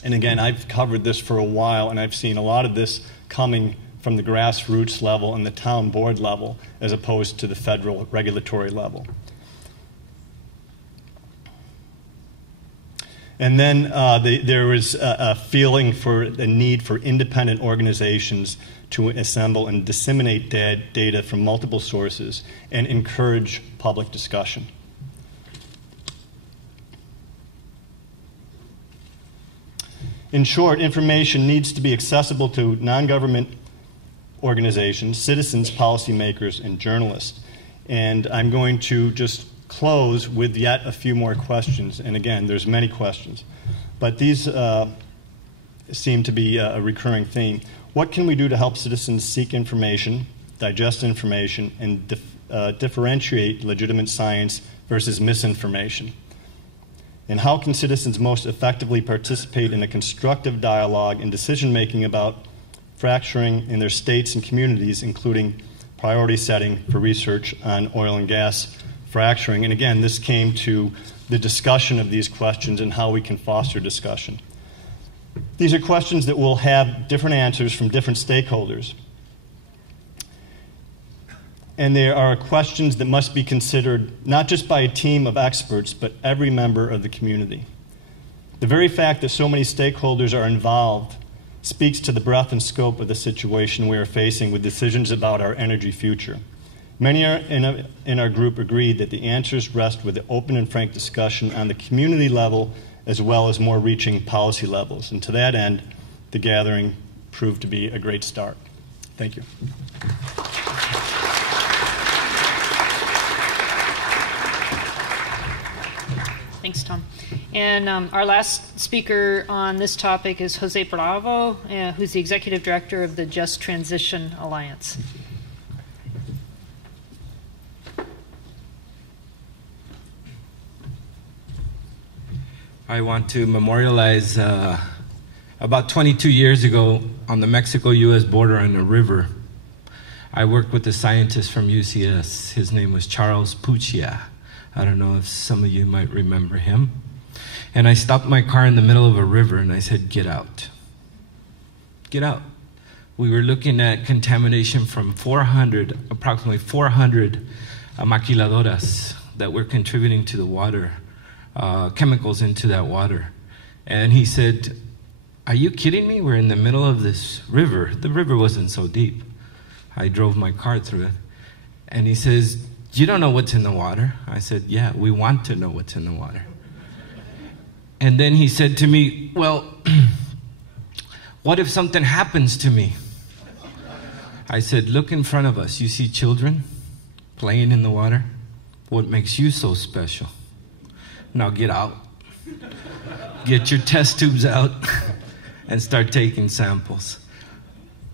And again, I've covered this for a while, and I've seen a lot of this coming from the grassroots level and the town board level as opposed to the federal regulatory level. And then there was a feeling for the need for independent organizations to assemble and disseminate data from multiple sources and encourage public discussion. In short, information needs to be accessible to non-government organizations, citizens, policymakers, and journalists. And I'm going to just close with yet a few more questions. And again, there's many questions, but these seem to be a recurring theme. What can we do to help citizens seek information, digest information, and differentiate legitimate science versus misinformation? And how can citizens most effectively participate in a constructive dialogue and decision-making about fracturing in their states and communities, including priority setting for research on oil and gas fracturing? And again, this came to the discussion of these questions and how we can foster discussion. These are questions that will have different answers from different stakeholders. And there are questions that must be considered not just by a team of experts, but every member of the community. The very fact that so many stakeholders are involved speaks to the breadth and scope of the situation we are facing with decisions about our energy future. Many in our group agreed that the answers rest with the open and frank discussion on the community level as well as more reaching policy levels. And to that end, the gathering proved to be a great start. Thank you. Thanks, Tom. And our last speaker on this topic is Jose Bravo, who's the Executive Director of the Just Transition Alliance. I want to memorialize about 22 years ago on the Mexico-U.S. border on a river. I worked with a scientist from UCS. His name was Charles Puccia. I don't know if some of you might remember him. And I stopped my car in the middle of a river and I said, get out. Get out. We were looking at contamination from approximately 400 maquiladoras that were contributing to the water, chemicals into that water. And he said, are you kidding me? We're in the middle of this river. The river wasn't so deep. I drove my car through it. And he says, you don't know what's in the water. I said, yeah, we want to know what's in the water. And then he said to me, well, what if something happens to me? I said, look in front of us. You see children playing in the water? What makes you so special? Now get out. Get your test tubes out and start taking samples.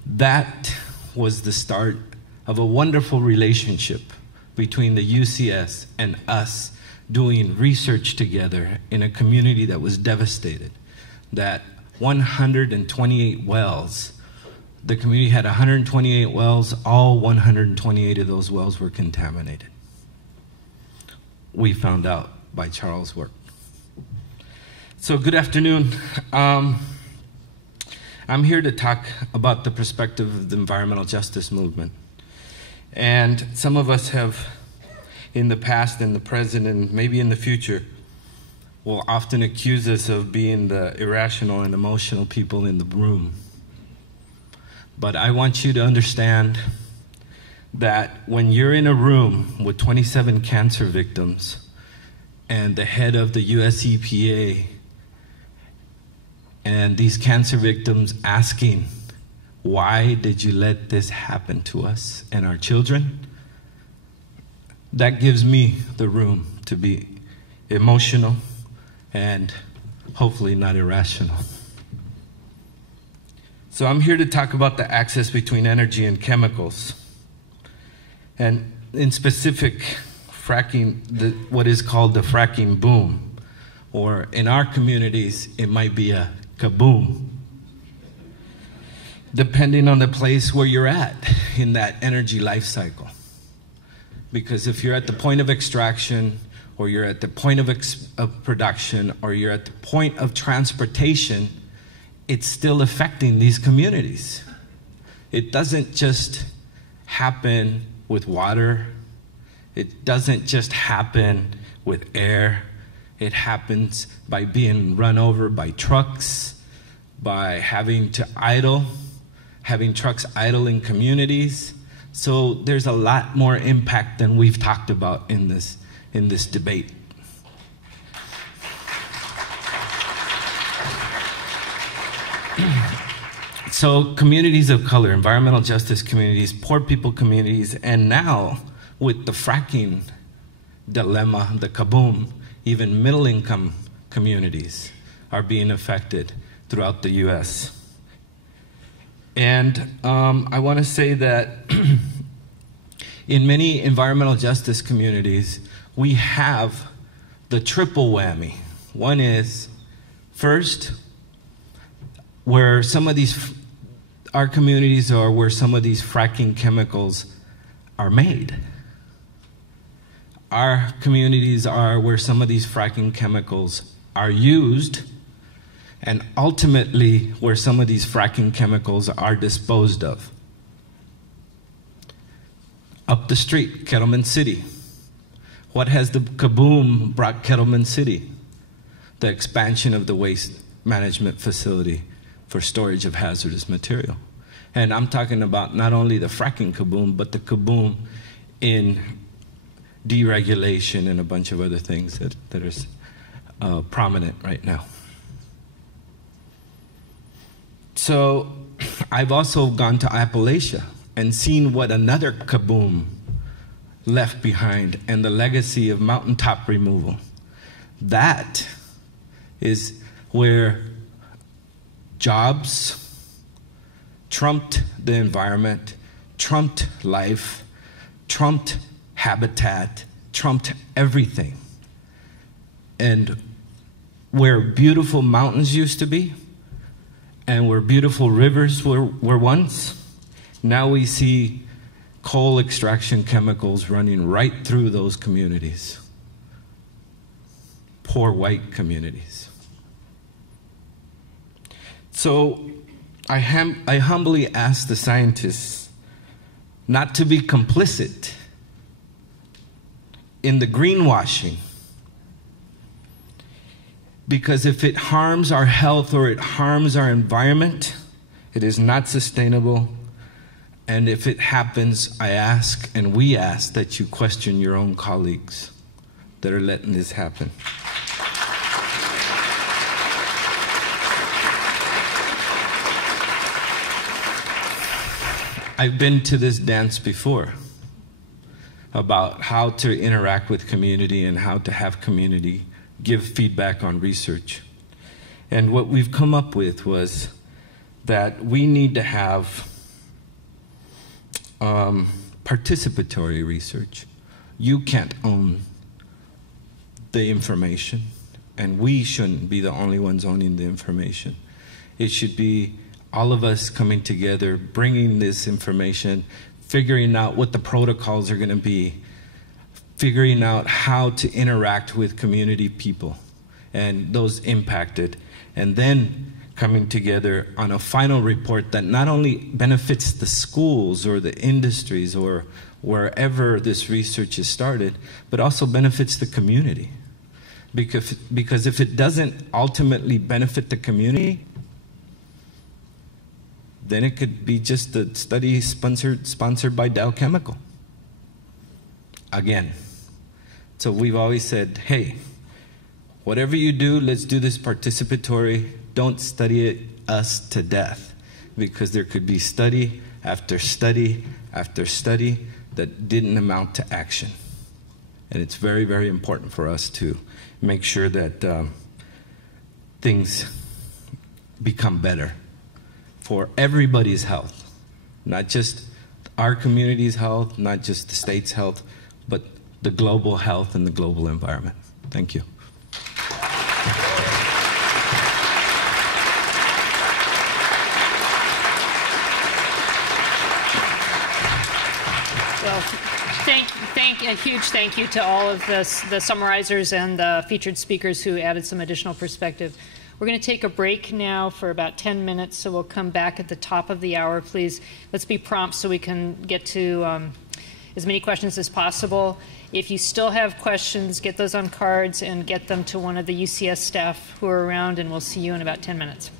That was the start of a wonderful relationship between the UCS and us doing research together in a community that was devastated. That 128 wells, the community had 128 wells, all 128 of those wells were contaminated. We found out by Charles' work. So good afternoon. I'm here to talk about the perspective of the environmental justice movement. And some of us have, in the past and the present and maybe in the future, will often accuse us of being the irrational and emotional people in the room. But I want you to understand that when you're in a room with 27 cancer victims and the head of the US EPA and these cancer victims asking, why did you let this happen to us and our children? That gives me the room to be emotional and hopefully not irrational. So I'm here to talk about the axis between energy and chemicals. And in specific, fracking, what is called the fracking boom. Or in our communities, it might be a kaboom. Depending on the place where you're at in that energy life cycle. Because if you're at the point of extraction, or you're at the point of production, or you're at the point of transportation, it's still affecting these communities. It doesn't just happen with water. It doesn't just happen with air. It happens by being run over by trucks, by having to idle, having trucks idle in communities. So there's a lot more impact than we've talked about in this debate. So communities of color, environmental justice communities, poor people communities, and now with the fracking dilemma, the kaboom, even middle income communities are being affected throughout the US. And I want to say that in many environmental justice communities, we have the triple whammy. One is, first, where some of these, our communities are where some of these fracking chemicals are made. Our communities are where some of these fracking chemicals are used, and ultimately where some of these fracking chemicals are disposed of. Up the street, Kettleman City. What has the kaboom brought Kettleman City? The expansion of the waste management facility for storage of hazardous material. And I'm talking about not only the fracking kaboom, but the kaboom in deregulation and a bunch of other things that are prominent right now. So I've also gone to Appalachia and seen what another kaboom left behind and the legacy of mountaintop removal. That is where jobs trumped the environment, trumped life, trumped habitat, trumped everything. And where beautiful mountains used to be, and where beautiful rivers were once, now we see coal extraction chemicals running right through those communities. Poor white communities. So I humbly ask the scientists not to be complicit in the greenwashing, because if it harms our health or it harms our environment, it is not sustainable. And if it happens, I ask and we ask that you question your own colleagues that are letting this happen. I've been to this dance before about how to interact with community and how to have community give feedback on research. And what we've come up with was that we need to have participatory research. You can't own the information, and we shouldn't be the only ones owning the information. It should be all of us coming together, bringing this information, figuring out what the protocols are going to be, figuring out how to interact with community people and those impacted, and then coming together on a final report that not only benefits the schools or the industries or wherever this research is started, but also benefits the community. Because if it doesn't ultimately benefit the community, then it could be just a study sponsored by Dow Chemical. Again. So we've always said, hey, whatever you do, let's do this participatory. Don't study us to death, because there could be study after study after study that didn't amount to action. And it's very, very important for us to make sure that things become better for everybody's health, not just our community's health, not just the state's health, but the global health and the global environment. Thank you. Well, a huge thank you to all of the summarizers and the featured speakers who added some additional perspective. We're going to take a break now for about 10 minutes, so we'll come back at the top of the hour. Please, let's be prompt so we can get to as many questions as possible. If you still have questions, get those on cards and get them to one of the UCS staff who are around, and we'll see you in about 10 minutes.